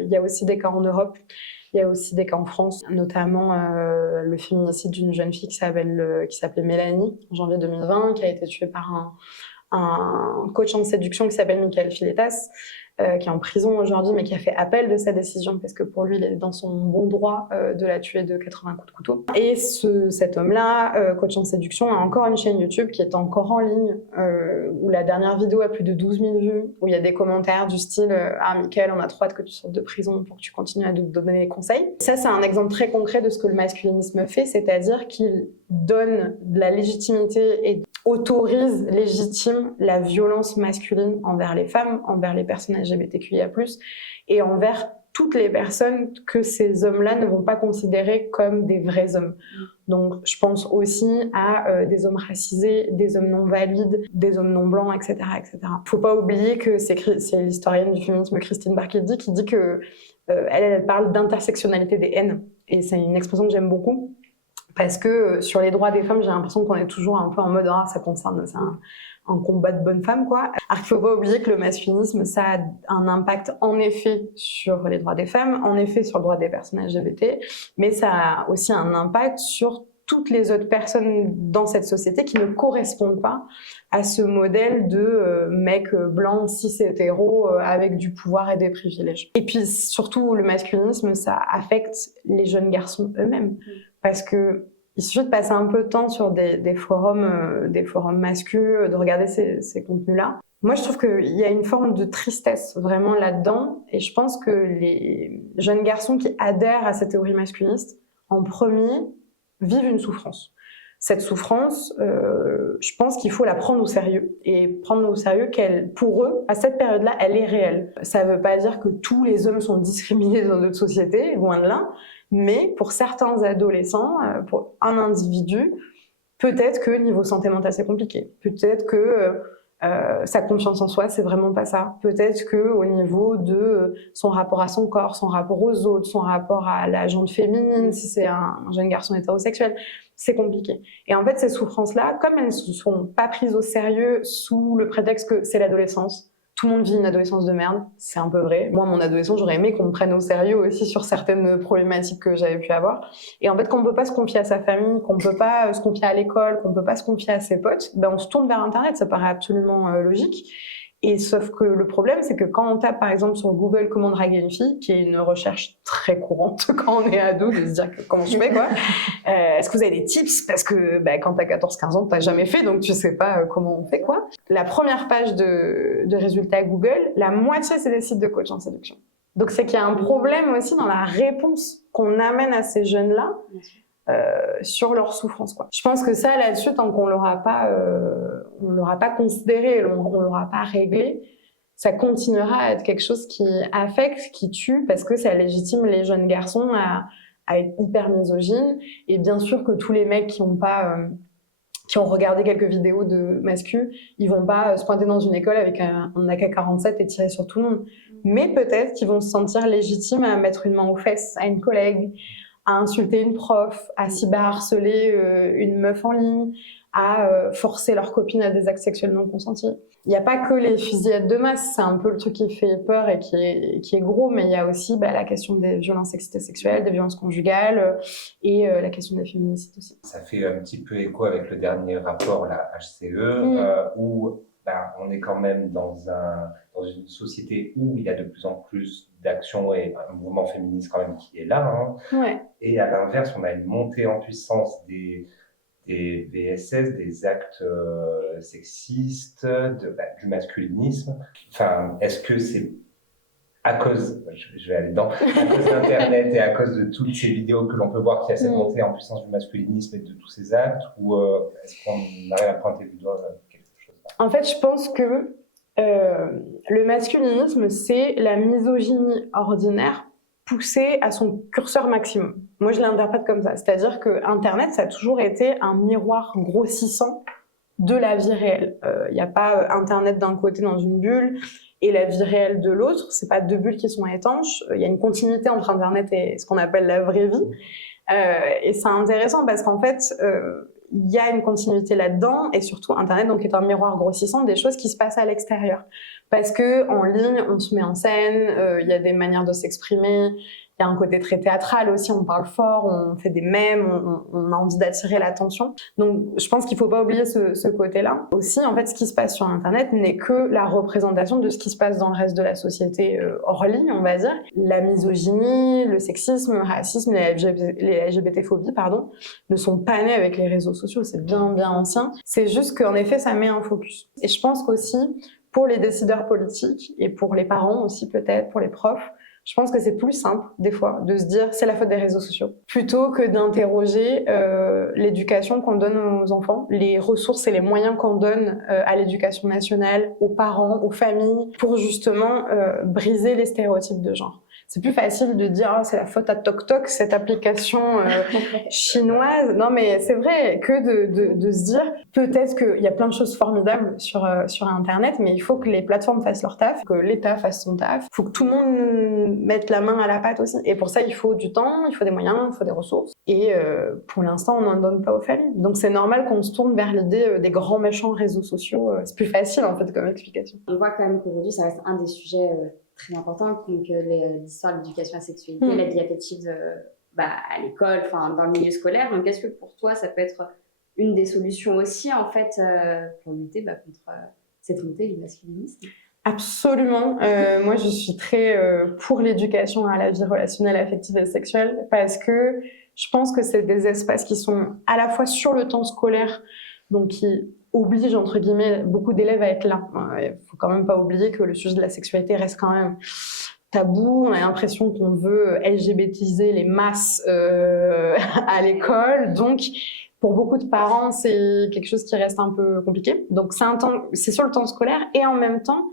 Il y a aussi des cas en Europe. Il y a aussi des cas en France, notamment le féminicide d'une jeune fille qui s'appelait Mélanie, en janvier 2020, qui a été tuée par un coach en séduction qui s'appelle Michael Filetas, qui est en prison aujourd'hui, mais qui a fait appel de sa décision parce que pour lui, il est dans son bon droit de la tuer de 80 coups de couteau. Et cet homme-là, coach en séduction, a encore une chaîne YouTube qui est encore en ligne, où la dernière vidéo a plus de 12 000 vues, où il y a des commentaires du style « Ah, Michael, on a trop hâte que tu sortes de prison pour que tu continues à nous donner des conseils ». Ça, c'est un exemple très concret de ce que le masculinisme fait, c'est-à-dire qu'il donne de la légitimité et autorise, légitime la violence masculine envers les femmes, envers les personnes LGBTQIA+, et envers toutes les personnes que ces hommes-là ne vont pas considérer comme des vrais hommes. Donc, je pense aussi à des hommes racisés, des hommes non valides, des hommes non blancs, etc., etc. Faut pas oublier que c'est l'historienne du féminisme Christine Barr qui dit que elle parle d'intersectionnalité des haines, et c'est une expression que j'aime beaucoup. Parce que sur les droits des femmes, j'ai l'impression qu'on est toujours un peu en mode « Ah, ça concerne, c'est un combat de bonnes femmes, quoi ». Alors qu'il ne faut pas oublier que le masculinisme, ça a un impact en effet sur les droits des femmes, en effet sur le droit des personnes LGBT, mais ça a aussi un impact sur toutes les autres personnes dans cette société qui ne correspondent pas à ce modèle de mec blanc, cis, hétéro, avec du pouvoir et des privilèges. Et puis surtout, le masculinisme, ça affecte les jeunes garçons eux-mêmes. Parce que il suffit de passer un peu de temps sur des forums masculins, de regarder ces contenus-là. Moi, je trouve qu'il y a une forme de tristesse vraiment là-dedans, et je pense que les jeunes garçons qui adhèrent à cette théorie masculiniste, en premier, vivent une souffrance. Cette souffrance, je pense qu'il faut la prendre au sérieux et prendre au sérieux qu'elle, pour eux, à cette période-là, elle est réelle. Ça ne veut pas dire que tous les hommes sont discriminés dans notre société, loin de là, mais pour certains adolescents, pour un individu, peut-être que niveau santé mentale c'est compliqué. Peut-être que sa confiance en soi c'est vraiment pas ça. Peut-être que au niveau de son rapport à son corps, son rapport aux autres, son rapport à la gente féminine, si c'est un jeune garçon hétérosexuel, c'est compliqué. Et en fait ces souffrances-là, comme elles ne sont pas prises au sérieux sous le prétexte que c'est l'adolescence, tout le monde vit une adolescence de merde, c'est un peu vrai. Moi, mon adolescence, j'aurais aimé qu'on me prenne au sérieux aussi sur certaines problématiques que j'avais pu avoir. Et en fait, qu'on ne peut pas se confier à sa famille, qu'on ne peut pas se confier à l'école, qu'on ne peut pas se confier à ses potes, ben on se tourne vers Internet, ça paraît absolument logique. Et sauf que le problème, c'est que quand on tape par exemple sur Google comment draguer une fille, qui est une recherche très courante quand on est ado, de se dire que, comment je fais quoi, est-ce que vous avez des tips? Parce que quand t'as 14-15 ans, t'as jamais fait, donc tu sais pas comment on fait quoi. La première page de résultats Google, la moitié c'est des sites de coach en séduction. Donc c'est qu'il y a un problème aussi dans la réponse qu'on amène à ces jeunes-là. Sur leur souffrance quoi. Je pense que ça là-dessus tant qu'on l'aura pas considéré, on l'aura pas réglé, ça continuera à être quelque chose qui affecte, qui tue parce que ça légitime les jeunes garçons à être hyper misogynes et bien sûr que tous les mecs qui ont regardé quelques vidéos de mascu, ils vont pas se pointer dans une école avec un AK-47 et tirer sur tout le monde. Mais peut-être qu'ils vont se sentir légitimes à mettre une main aux fesses à une collègue, à insulter une prof, à cyberharceler une meuf en ligne, à forcer leur copine à des actes sexuels non consentis. Il n'y a pas que les fusillades de masse, c'est un peu le truc qui fait peur et qui est gros, mais il y a aussi la question des violences sexuelles, des violences conjugales et la question des féminicides aussi. Ça fait un petit peu écho avec le dernier rapport, la HCE, où on est quand même dans une société où il y a de plus en plus d'actions et un mouvement féministe quand même qui est là. Hein. Ouais. Et à l'inverse, on a une montée en puissance des VSS, des actes sexistes, du masculinisme. Enfin, est-ce que c'est à cause, je vais aller dedans, à cause d'Internet et à cause de toutes ces vidéos que l'on peut voir qu'il y a cette montée en puissance du masculinisme et de tous ces actes, ou est-ce qu'on arrive à pointer du doigt quelque chose là? En fait, je pense que le masculinisme, c'est la misogynie ordinaire poussée à son curseur maximum. Moi, je l'interprète comme ça. C'est-à-dire que Internet, ça a toujours été un miroir grossissant de la vie réelle. Il n'y a pas Internet d'un côté dans une bulle et la vie réelle de l'autre. C'est pas deux bulles qui sont étanches. Il y a une continuité entre Internet et ce qu'on appelle la vraie vie. Et c'est intéressant parce qu'en fait, il y a une continuité là-dedans et surtout Internet donc est un miroir grossissant des choses qui se passent à l'extérieur. Parce que en ligne, on se met en scène, il y a des manières de s'exprimer, il y a un côté très théâtral aussi, on parle fort, on fait des mèmes, on a envie d'attirer l'attention. Donc je pense qu'il faut pas oublier ce côté-là. Aussi, en fait, ce qui se passe sur Internet n'est que la représentation de ce qui se passe dans le reste de la société hors ligne, on va dire. La misogynie, le sexisme, le racisme, les LGBT-phobies, ne sont pas nés avec les réseaux sociaux, c'est bien, bien ancien. C'est juste qu'en effet, ça met un focus. Et je pense qu'aussi, pour les décideurs politiques et pour les parents aussi peut-être, pour les profs, je pense que c'est plus simple, des fois, de se dire c'est la faute des réseaux sociaux, plutôt que d'interroger l'éducation qu'on donne aux enfants, les ressources et les moyens qu'on donne à l'éducation nationale, aux parents, aux familles, pour justement briser les stéréotypes de genre. C'est plus facile de dire c'est la faute à TokTok, cette application chinoise. Non mais c'est vrai que de se dire peut-être qu'il y a plein de choses formidables sur Internet, mais il faut que les plateformes fassent leur taf, que l'État fasse son taf. Il faut que tout le monde mette la main à la pâte aussi. Et pour ça, il faut du temps, il faut des moyens, il faut des ressources. Et pour l'instant, on n'en donne pas aux familles. Donc c'est normal qu'on se tourne vers l'idée des grands méchants réseaux sociaux. C'est plus facile en fait comme explication. On voit quand même qu'aujourd'hui, ça reste un des sujets très importants, donc l'histoire de l'éducation à la sexualité, la vie affective à l'école, dans le milieu scolaire. Donc est-ce que pour toi, ça peut être une des solutions aussi en fait pour lutter contre cette montée du masculinisme? Absolument. Moi, je suis très pour l'éducation à la vie relationnelle, affective et sexuelle parce que je pense que c'est des espaces qui sont à la fois sur le temps scolaire, donc qui oblige, entre guillemets, beaucoup d'élèves à être là. Il faut quand même pas oublier que le sujet de la sexualité reste quand même tabou. On a l'impression qu'on veut LGBTiser les masses à l'école. Donc, pour beaucoup de parents, c'est quelque chose qui reste un peu compliqué. Donc, c'est sur le temps scolaire et en même temps,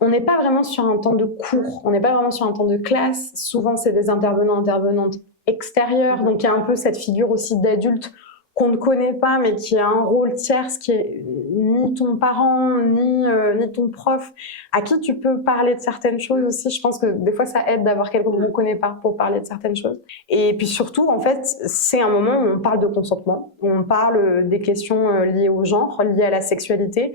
on n'est pas vraiment sur un temps de cours, on n'est pas vraiment sur un temps de classe. Souvent, c'est des intervenantes extérieures. Donc, il y a un peu cette figure aussi d'adulte qu'on ne connaît pas, mais qui a un rôle tierce, qui est ni ton parent, ni ton prof, à qui tu peux parler de certaines choses aussi. Je pense que des fois, ça aide d'avoir quelqu'un qu'on ne connaît pas pour parler de certaines choses. Et puis surtout, en fait, c'est un moment où on parle de consentement, où on parle des questions liées au genre, liées à la sexualité.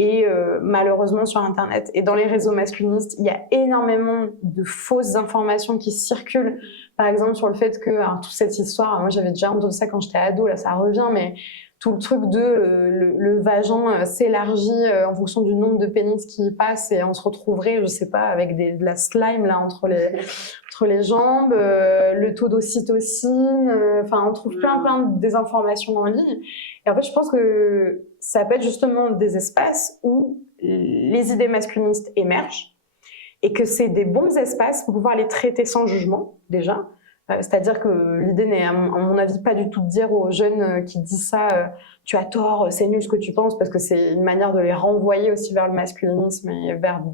Et malheureusement sur Internet et dans les réseaux masculinistes, il y a énormément de fausses informations qui circulent. Par exemple sur le fait que, alors, toute cette histoire, moi j'avais déjà entendu ça quand j'étais ado, là ça revient, mais tout le truc de le vagin s'élargit en fonction du nombre de pénis qui y passent et on se retrouverait, je sais pas, avec de la slime là entre les jambes, le taux d'ocytocine, enfin on trouve plein de désinformations en ligne. Et en fait, je pense que ça peut être justement des espaces où les idées masculinistes émergent et que c'est des bons espaces pour pouvoir les traiter sans jugement, déjà. C'est-à-dire que l'idée n'est, à mon avis, pas du tout de dire aux jeunes qui disent ça tu as tort, c'est nul ce que tu penses, parce que c'est une manière de les renvoyer aussi vers le masculinisme et vers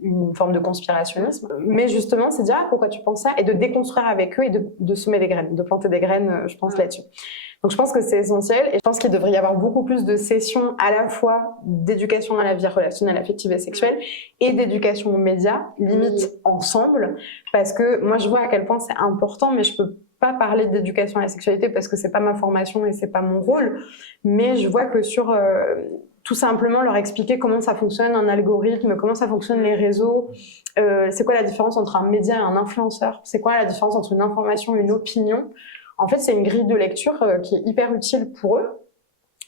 une forme de conspirationnisme. Mais justement, c'est dire pourquoi tu penses ça et de déconstruire avec eux et de semer des graines, de planter des graines, je pense, là-dessus. Donc je pense que c'est essentiel et je pense qu'il devrait y avoir beaucoup plus de sessions à la fois d'éducation à la vie relationnelle, affective et sexuelle et d'éducation aux médias, limite ensemble, parce que moi je vois à quel point c'est important, mais je peux pas parler d'éducation à la sexualité parce que c'est pas ma formation et c'est pas mon rôle, mais je vois que sur tout simplement leur expliquer comment ça fonctionne un algorithme, comment ça fonctionne les réseaux, c'est quoi la différence entre un média et un influenceur, c'est quoi la différence entre une information et une opinion. En fait, c'est une grille de lecture qui est hyper utile pour eux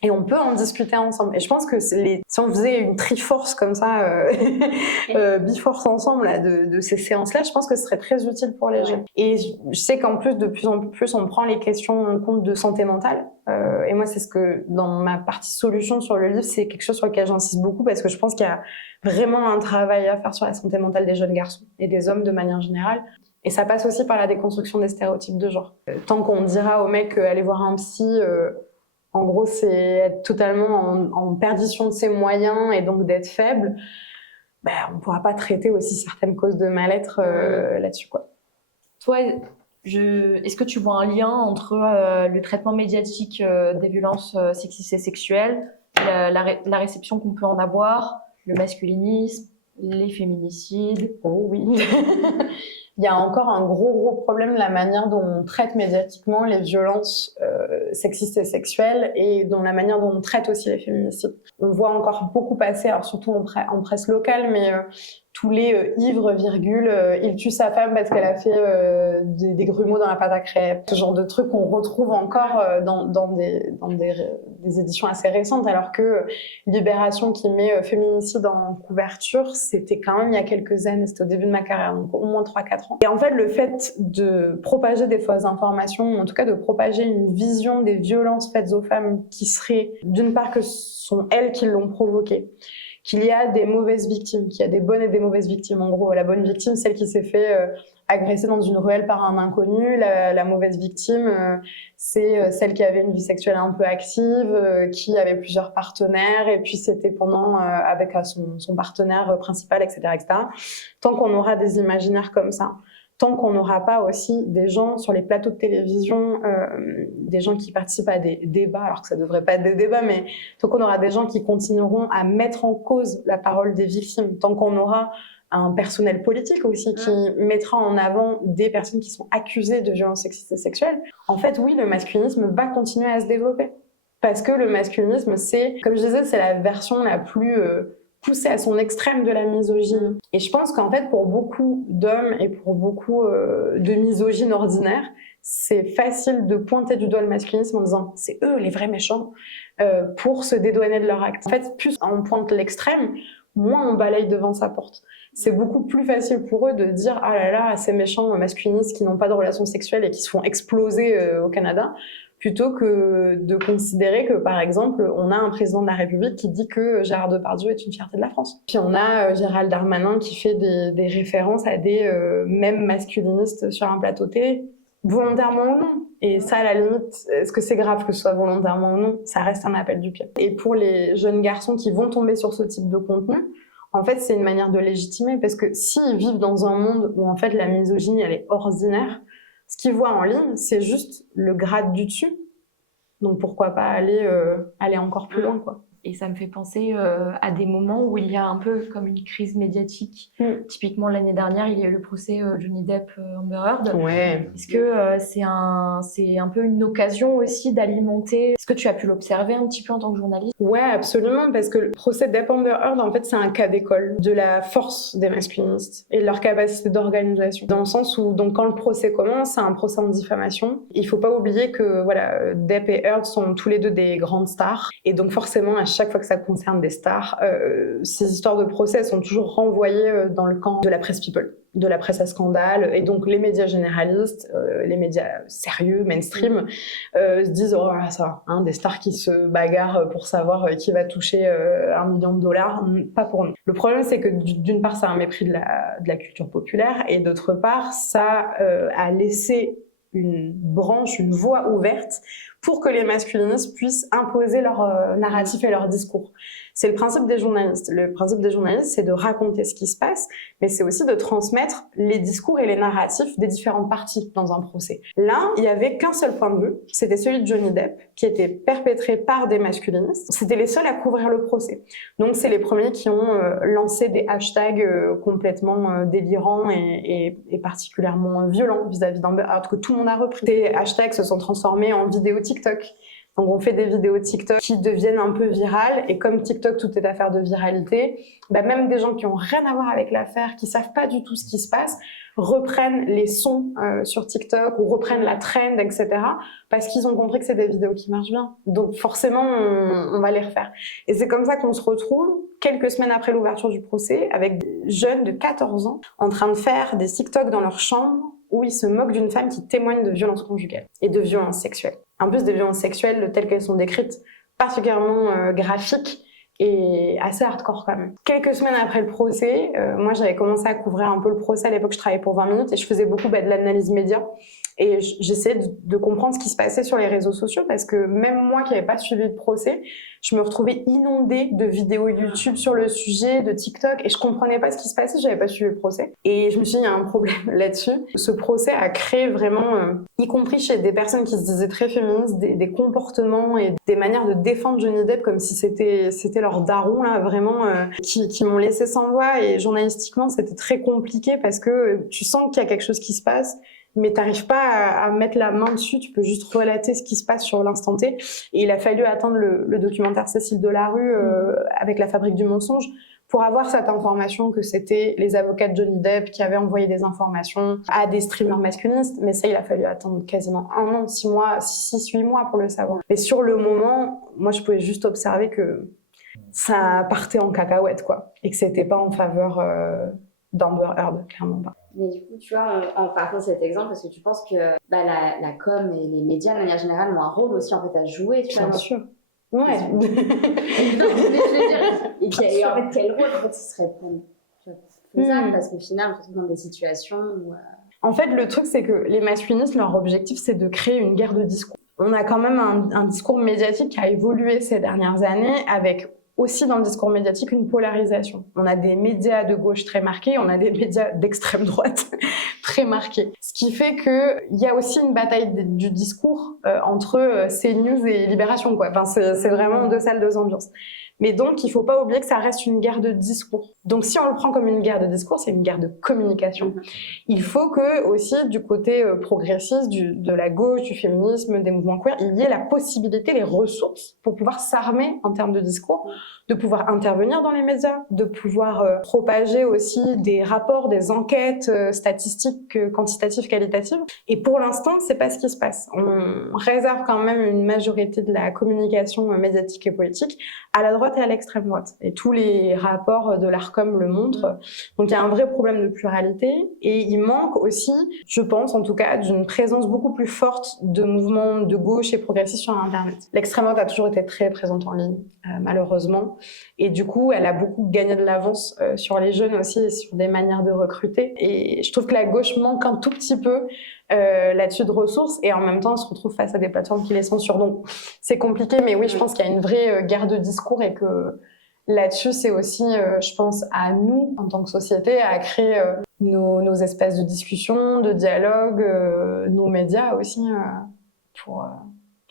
et on peut en discuter ensemble. Et je pense que si on faisait une triforce comme ça, biforce ensemble là, de ces séances-là, je pense que ce serait très utile pour les jeunes. Et je sais qu'en plus, de plus en plus, on prend les questions en compte de santé mentale. Et moi, c'est ce que, dans ma partie solution sur le livre, c'est quelque chose sur lequel j'insiste beaucoup parce que je pense qu'il y a vraiment un travail à faire sur la santé mentale des jeunes garçons et des hommes de manière générale. Et ça passe aussi par la déconstruction des stéréotypes de genre. Tant qu'on dira aux mecs aller voir un psy, en gros, c'est être totalement en perdition de ses moyens et donc d'être faible, ben, on ne pourra pas traiter aussi certaines causes de mal-être là-dessus, quoi. Toi, est-ce que tu vois un lien entre le traitement médiatique des violences sexistes et sexuelles, la réception qu'on peut en avoir, le masculinisme, les féminicides? Oh oui. Il y a encore un gros problème de la manière dont on traite médiatiquement les violences sexistes et sexuelles et dans la manière dont on traite aussi les féminicides. On voit encore beaucoup passer, alors surtout en presse locale, mais tous les ivres, il tue sa femme parce qu'elle a fait des grumeaux dans la pâte à crêpes. Ce genre de trucs qu'on retrouve encore dans des éditions assez récentes, alors que Libération qui met féminicide en couverture, c'était quand même il y a quelques années, c'était au début de ma carrière, donc au moins 3-4 ans. Et en fait, le fait de propager des fausses informations, en tout cas de propager une vision des violences faites aux femmes qui serait, d'une part, que ce sont elles qui l'ont provoquée, qu'il y a des mauvaises victimes, qu'il y a des bonnes et des mauvaises victimes. En gros, la bonne victime, celle qui s'est fait agresser dans une ruelle par un inconnu. La mauvaise victime, c'est celle qui avait une vie sexuelle un peu active, qui avait plusieurs partenaires, et puis c'était pendant avec son partenaire principal, etc., etc. Tant qu'on aura des imaginaires comme ça, tant qu'on n'aura pas aussi des gens sur les plateaux de télévision, des gens qui participent à des débats, alors que ça devrait pas être des débats, mais tant qu'on aura des gens qui continueront à mettre en cause la parole des victimes, tant qu'on aura un personnel politique aussi qui mettra en avant des personnes qui sont accusées de violences sexistes et sexuelles, en fait, oui, le masculinisme va continuer à se développer. Parce que le masculinisme, c'est, comme je disais, c'est la version la plus poussée à son extrême de la misogynie. Et je pense qu'en fait, pour beaucoup d'hommes et pour beaucoup de misogynes ordinaires, c'est facile de pointer du doigt le masculinisme en disant « c'est eux les vrais méchants » pour se dédouaner de leur acte. En fait, plus on pointe l'extrême, moins on balaye devant sa porte. c'est beaucoup plus facile pour eux de dire « Ah là là, ces méchants masculinistes qui n'ont pas de relations sexuelles et qui se font exploser au Canada », plutôt que de considérer que, par exemple, on a un président de la République qui dit que Gérard Depardieu est une fierté de la France. Puis on a Gérald Darmanin qui fait des références à des mêmes masculinistes sur un plateau télé, volontairement ou non. Et ça, à la limite, est-ce que c'est grave que ce soit volontairement ou non? Ça reste un appel du pied. Et pour les jeunes garçons qui vont tomber sur ce type de contenu, en fait, c'est une manière de légitimer, parce que s'ils vivent dans un monde où, en fait, la misogynie, elle est ordinaire, ce qu'ils voient en ligne, c'est juste le grade du dessus. Donc pourquoi pas aller encore plus loin, quoi. Et ça me fait penser à des moments où il y a un peu comme une crise médiatique. Typiquement, l'année dernière, il y a eu le procès Johnny Depp Amber Heard. Ouais. Est-ce que c'est un peu une occasion aussi d'alimenter... Est-ce que tu as pu l'observer un petit peu en tant que journaliste? Ouais, absolument, parce que le procès Depp Amber Heard, en fait, c'est un cas d'école de la force des masculinistes et de leur capacité d'organisation. Dans le sens où, donc, quand le procès commence, c'est un procès en diffamation. Il faut pas oublier que, voilà, Depp et Heard sont tous les deux des grandes stars. Et donc, forcément, à chaque fois que ça concerne des stars, ces histoires de procès sont toujours renvoyées dans le camp de la presse people, de la presse à scandale, et donc les médias généralistes, les médias sérieux, mainstream, se disent « Oh, ça, hein, des stars qui se bagarrent pour savoir qui va toucher $1 million, pas pour nous ». Le problème, c'est que d'une part, c'est un mépris de la culture populaire, et d'autre part, ça a laissé une branche, une voie ouverte pour que les masculinistes puissent imposer leur narratif et leur discours. C'est le principe des journalistes. Le principe des journalistes, c'est de raconter ce qui se passe, mais c'est aussi de transmettre les discours et les narratifs des différentes parties dans un procès. Là, il y avait qu'un seul point de vue, c'était celui de Johnny Depp, qui était perpétré par des masculinistes. C'était les seuls à couvrir le procès. Donc, c'est les premiers qui ont lancé des hashtags complètement délirants et particulièrement violents vis-à-vis d'Amber Heard, que tout le monde a repris. Ces hashtags se sont transformés en vidéos TikTok. Donc on fait des vidéos TikTok qui deviennent un peu virales, et comme TikTok, tout est affaire de viralité, bah même des gens qui ont rien à voir avec l'affaire, qui savent pas du tout ce qui se passe, reprennent les sons sur TikTok ou reprennent la trend, etc. parce qu'ils ont compris que c'est des vidéos qui marchent bien. Donc forcément, on va les refaire. Et c'est comme ça qu'on se retrouve quelques semaines après l'ouverture du procès avec des jeunes de 14 ans en train de faire des TikTok dans leur chambre où ils se moquent d'une femme qui témoigne de violences conjugales et de violences sexuelles. En plus des violences sexuelles telles qu'elles sont décrites, particulièrement graphiques et assez hardcore quand même. Quelques semaines après le procès, moi j'avais commencé à couvrir un peu le procès. À l'époque, je travaillais pour 20 minutes et je faisais beaucoup de l'analyse média. Et j'essayais de comprendre ce qui se passait sur les réseaux sociaux, parce que même moi qui n'avais pas suivi le procès, je me retrouvais inondée de vidéos YouTube sur le sujet, de TikTok, et je comprenais pas ce qui se passait, j'avais pas suivi le procès. Et je me suis dit, il y a un problème là-dessus. Ce procès a créé vraiment, y compris chez des personnes qui se disaient très féministes, des comportements et des manières de défendre Johnny Depp comme si c'était leur daron, là, vraiment, qui m'ont laissé sans voix. Et journalistiquement, c'était très compliqué parce que tu sens qu'il y a quelque chose qui se passe, mais t'arrives pas à mettre la main dessus, tu peux juste relater ce qui se passe sur l'instant T. Et il a fallu attendre le documentaire Cécile Delarue avec La Fabrique du mensonge pour avoir cette information que c'était les avocats de Johnny Depp qui avaient envoyé des informations à des streamers masculinistes. Mais ça, il a fallu attendre quasiment 1 an, 6 mois, 6-8 mois pour le savoir. Mais sur le moment, moi, je pouvais juste observer que ça partait en cacahuète, quoi. Et que c'était pas en faveur d'Amber Heard, clairement pas. Mais du coup, tu vois, en partant de cet exemple, parce que tu penses que la com et les médias, de manière générale, ont un rôle aussi en fait à jouer, tu vois. Bien sûr. Ouais. Non, mais je veux dire, et en fait, quel rôle en fait, ce serait faisable, parce qu'au final, on se retrouve dans des situations où... En fait, le truc, c'est que les masculinistes, leur objectif, c'est de créer une guerre de discours. On a quand même un discours médiatique qui a évolué ces dernières années, avec aussi dans le discours médiatique une polarisation. On a des médias de gauche très marqués, on a des médias d'extrême droite très marqués. Ce qui fait qu'il y a aussi une bataille du discours entre CNews et Libération, quoi. Enfin, c'est vraiment 2 salles, 2 ambiances. Mais donc, il faut pas oublier que ça reste une guerre de discours. Donc, si on le prend comme une guerre de discours, c'est une guerre de communication. Il faut que, aussi, du côté progressiste, de la gauche, du féminisme, des mouvements queer, il y ait la possibilité, les ressources pour pouvoir s'armer en termes de discours, de pouvoir intervenir dans les médias, de pouvoir propager aussi des rapports, des enquêtes statistiques, quantitatives, qualitatives. Et pour l'instant, c'est pas ce qui se passe. On réserve quand même une majorité de la communication médiatique et politique à la droite droite et à l'extrême droite. Et tous les rapports de l'Arcom le montrent. Donc il y a un vrai problème de pluralité et il manque aussi, je pense en tout cas, d'une présence beaucoup plus forte de mouvements de gauche et progressistes sur Internet. L'extrême droite a toujours été très présente en ligne, malheureusement. Et du coup, elle a beaucoup gagné de l'avance sur les jeunes aussi et sur des manières de recruter. Et je trouve que la gauche manque un tout petit peu là-dessus de ressources et en même temps on se retrouve face à des plateformes qui les censurent, donc c'est compliqué, mais oui je pense qu'il y a une vraie guerre de discours et que là-dessus c'est aussi je pense à nous en tant que société à créer nos espaces de discussion, de dialogue, nos médias aussi pour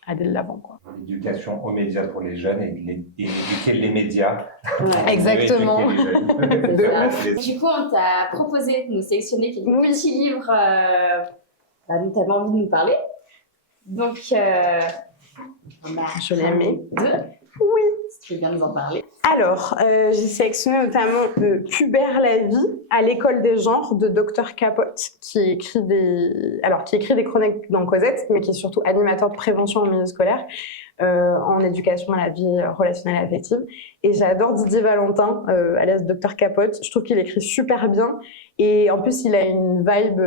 aller de l'avant quoi. L'éducation aux médias pour les jeunes et éduquer les médias. Exactement. Du coup on t'a proposé de nous sélectionner quelques petits livres dont tu avais envie de nous parler. Donc, je l'ai aimé. Oui. Si tu veux bien nous en parler. Alors, j'ai sélectionné notamment Pubère la vie à l'école des genres de Dr Capote, qui écrit des chroniques dans Cosette, mais qui est surtout animateur de prévention en milieu scolaire, en éducation à la vie relationnelle et affective. Et j'adore Didier Valentin, alias Dr Capote. Je trouve qu'il écrit super bien. Et en plus, il a une vibe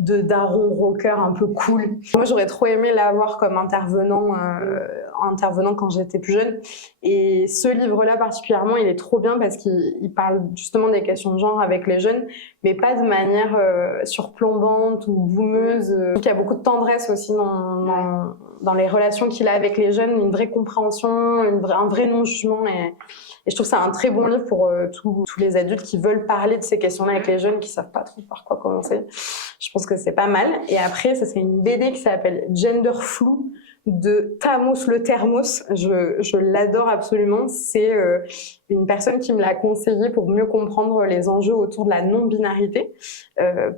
de daron rocker un peu cool. Moi, j'aurais trop aimé l'avoir comme intervenant quand j'étais plus jeune. Et ce livre-là particulièrement, il est trop bien parce qu'il parle justement des questions de genre avec les jeunes, mais pas de manière surplombante ou boumeuse. Il y a beaucoup de tendresse aussi dans les relations qu'il a avec les jeunes, une vraie compréhension, un vrai non-jugement. Et je trouve que c'est un très bon livre pour tous les adultes qui veulent parler de ces questions-là avec les jeunes, qui savent pas trop par quoi commencer. Je pense que c'est pas mal. Et après, ça c'est une BD qui s'appelle Gender Flou de Tamos le Thermos. Je l'adore absolument. C'est une personne qui me l'a conseillé pour mieux comprendre les enjeux autour de la non-binarité,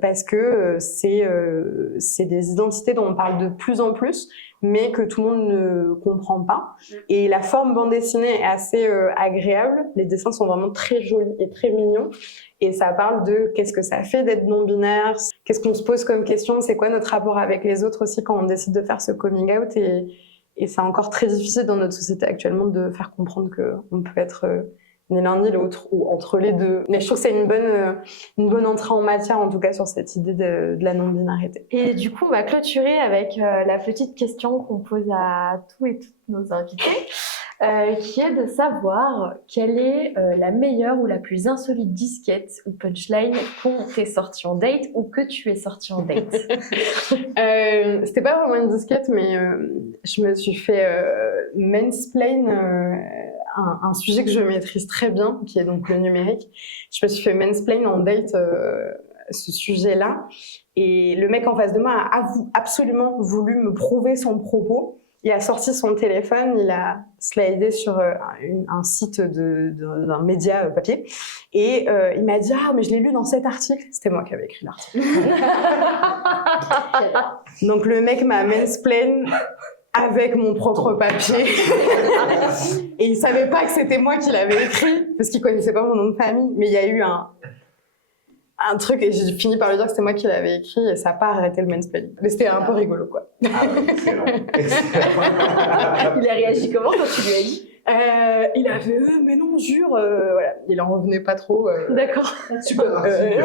parce que c'est des identités dont on parle de plus en plus, mais que tout le monde ne comprend pas. Et la forme bande dessinée est assez agréable. Les dessins sont vraiment très jolis et très mignons. Et ça parle de qu'est-ce que ça fait d'être non-binaire, qu'est-ce qu'on se pose comme question, c'est quoi notre rapport avec les autres aussi quand on décide de faire ce coming out. Et c'est encore très difficile dans notre société actuellement de faire comprendre qu'on peut être ni l'un ni l'autre ou entre les deux. Mais je trouve que c'est une bonne entrée en matière, en tout cas, sur cette idée de la non-binarité. Et du coup, on va clôturer avec la petite question qu'on pose à tous et toutes nos invités, qui est de savoir quelle est la meilleure ou la plus insolite disquette ou punchline qu'on t'ait sortie en date ou que tu es sortie en date. C'était pas vraiment une disquette, mais je me suis fait mansplain un sujet que je maîtrise très bien, qui est donc le numérique. Je me suis fait mansplain en date ce sujet-là. Et le mec en face de moi a absolument voulu me prouver son propos. Il a sorti son téléphone, il a slidé sur un site d'un média papier et il m'a dit « Ah, mais je l'ai lu dans cet article ». C'était moi qui avais écrit l'article. Donc le mec m'a mansplain avec mon propre papier. Et il savait pas que c'était moi qui l'avais écrit, parce qu'il connaissait pas mon nom de famille. Mais il y a eu un truc, et j'ai fini par lui dire que c'était moi qui l'avais écrit, et ça n'a pas arrêté le mansplaining. Mais c'était un peu rigolo, quoi. Ah oui, excellent. Il a réagi comment quand tu lui as dit? Il a fait mais non, jure, voilà. Il en revenait pas trop. D'accord. Super. Ouais.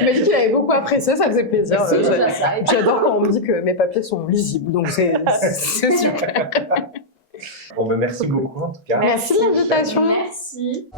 Il m'a dit qu'il avait beaucoup apprécié, ça faisait plaisir. J'adore quand on me dit que mes papiers sont lisibles, donc c'est super. Bon, ben merci beaucoup en tout cas. Merci de l'invitation. Merci.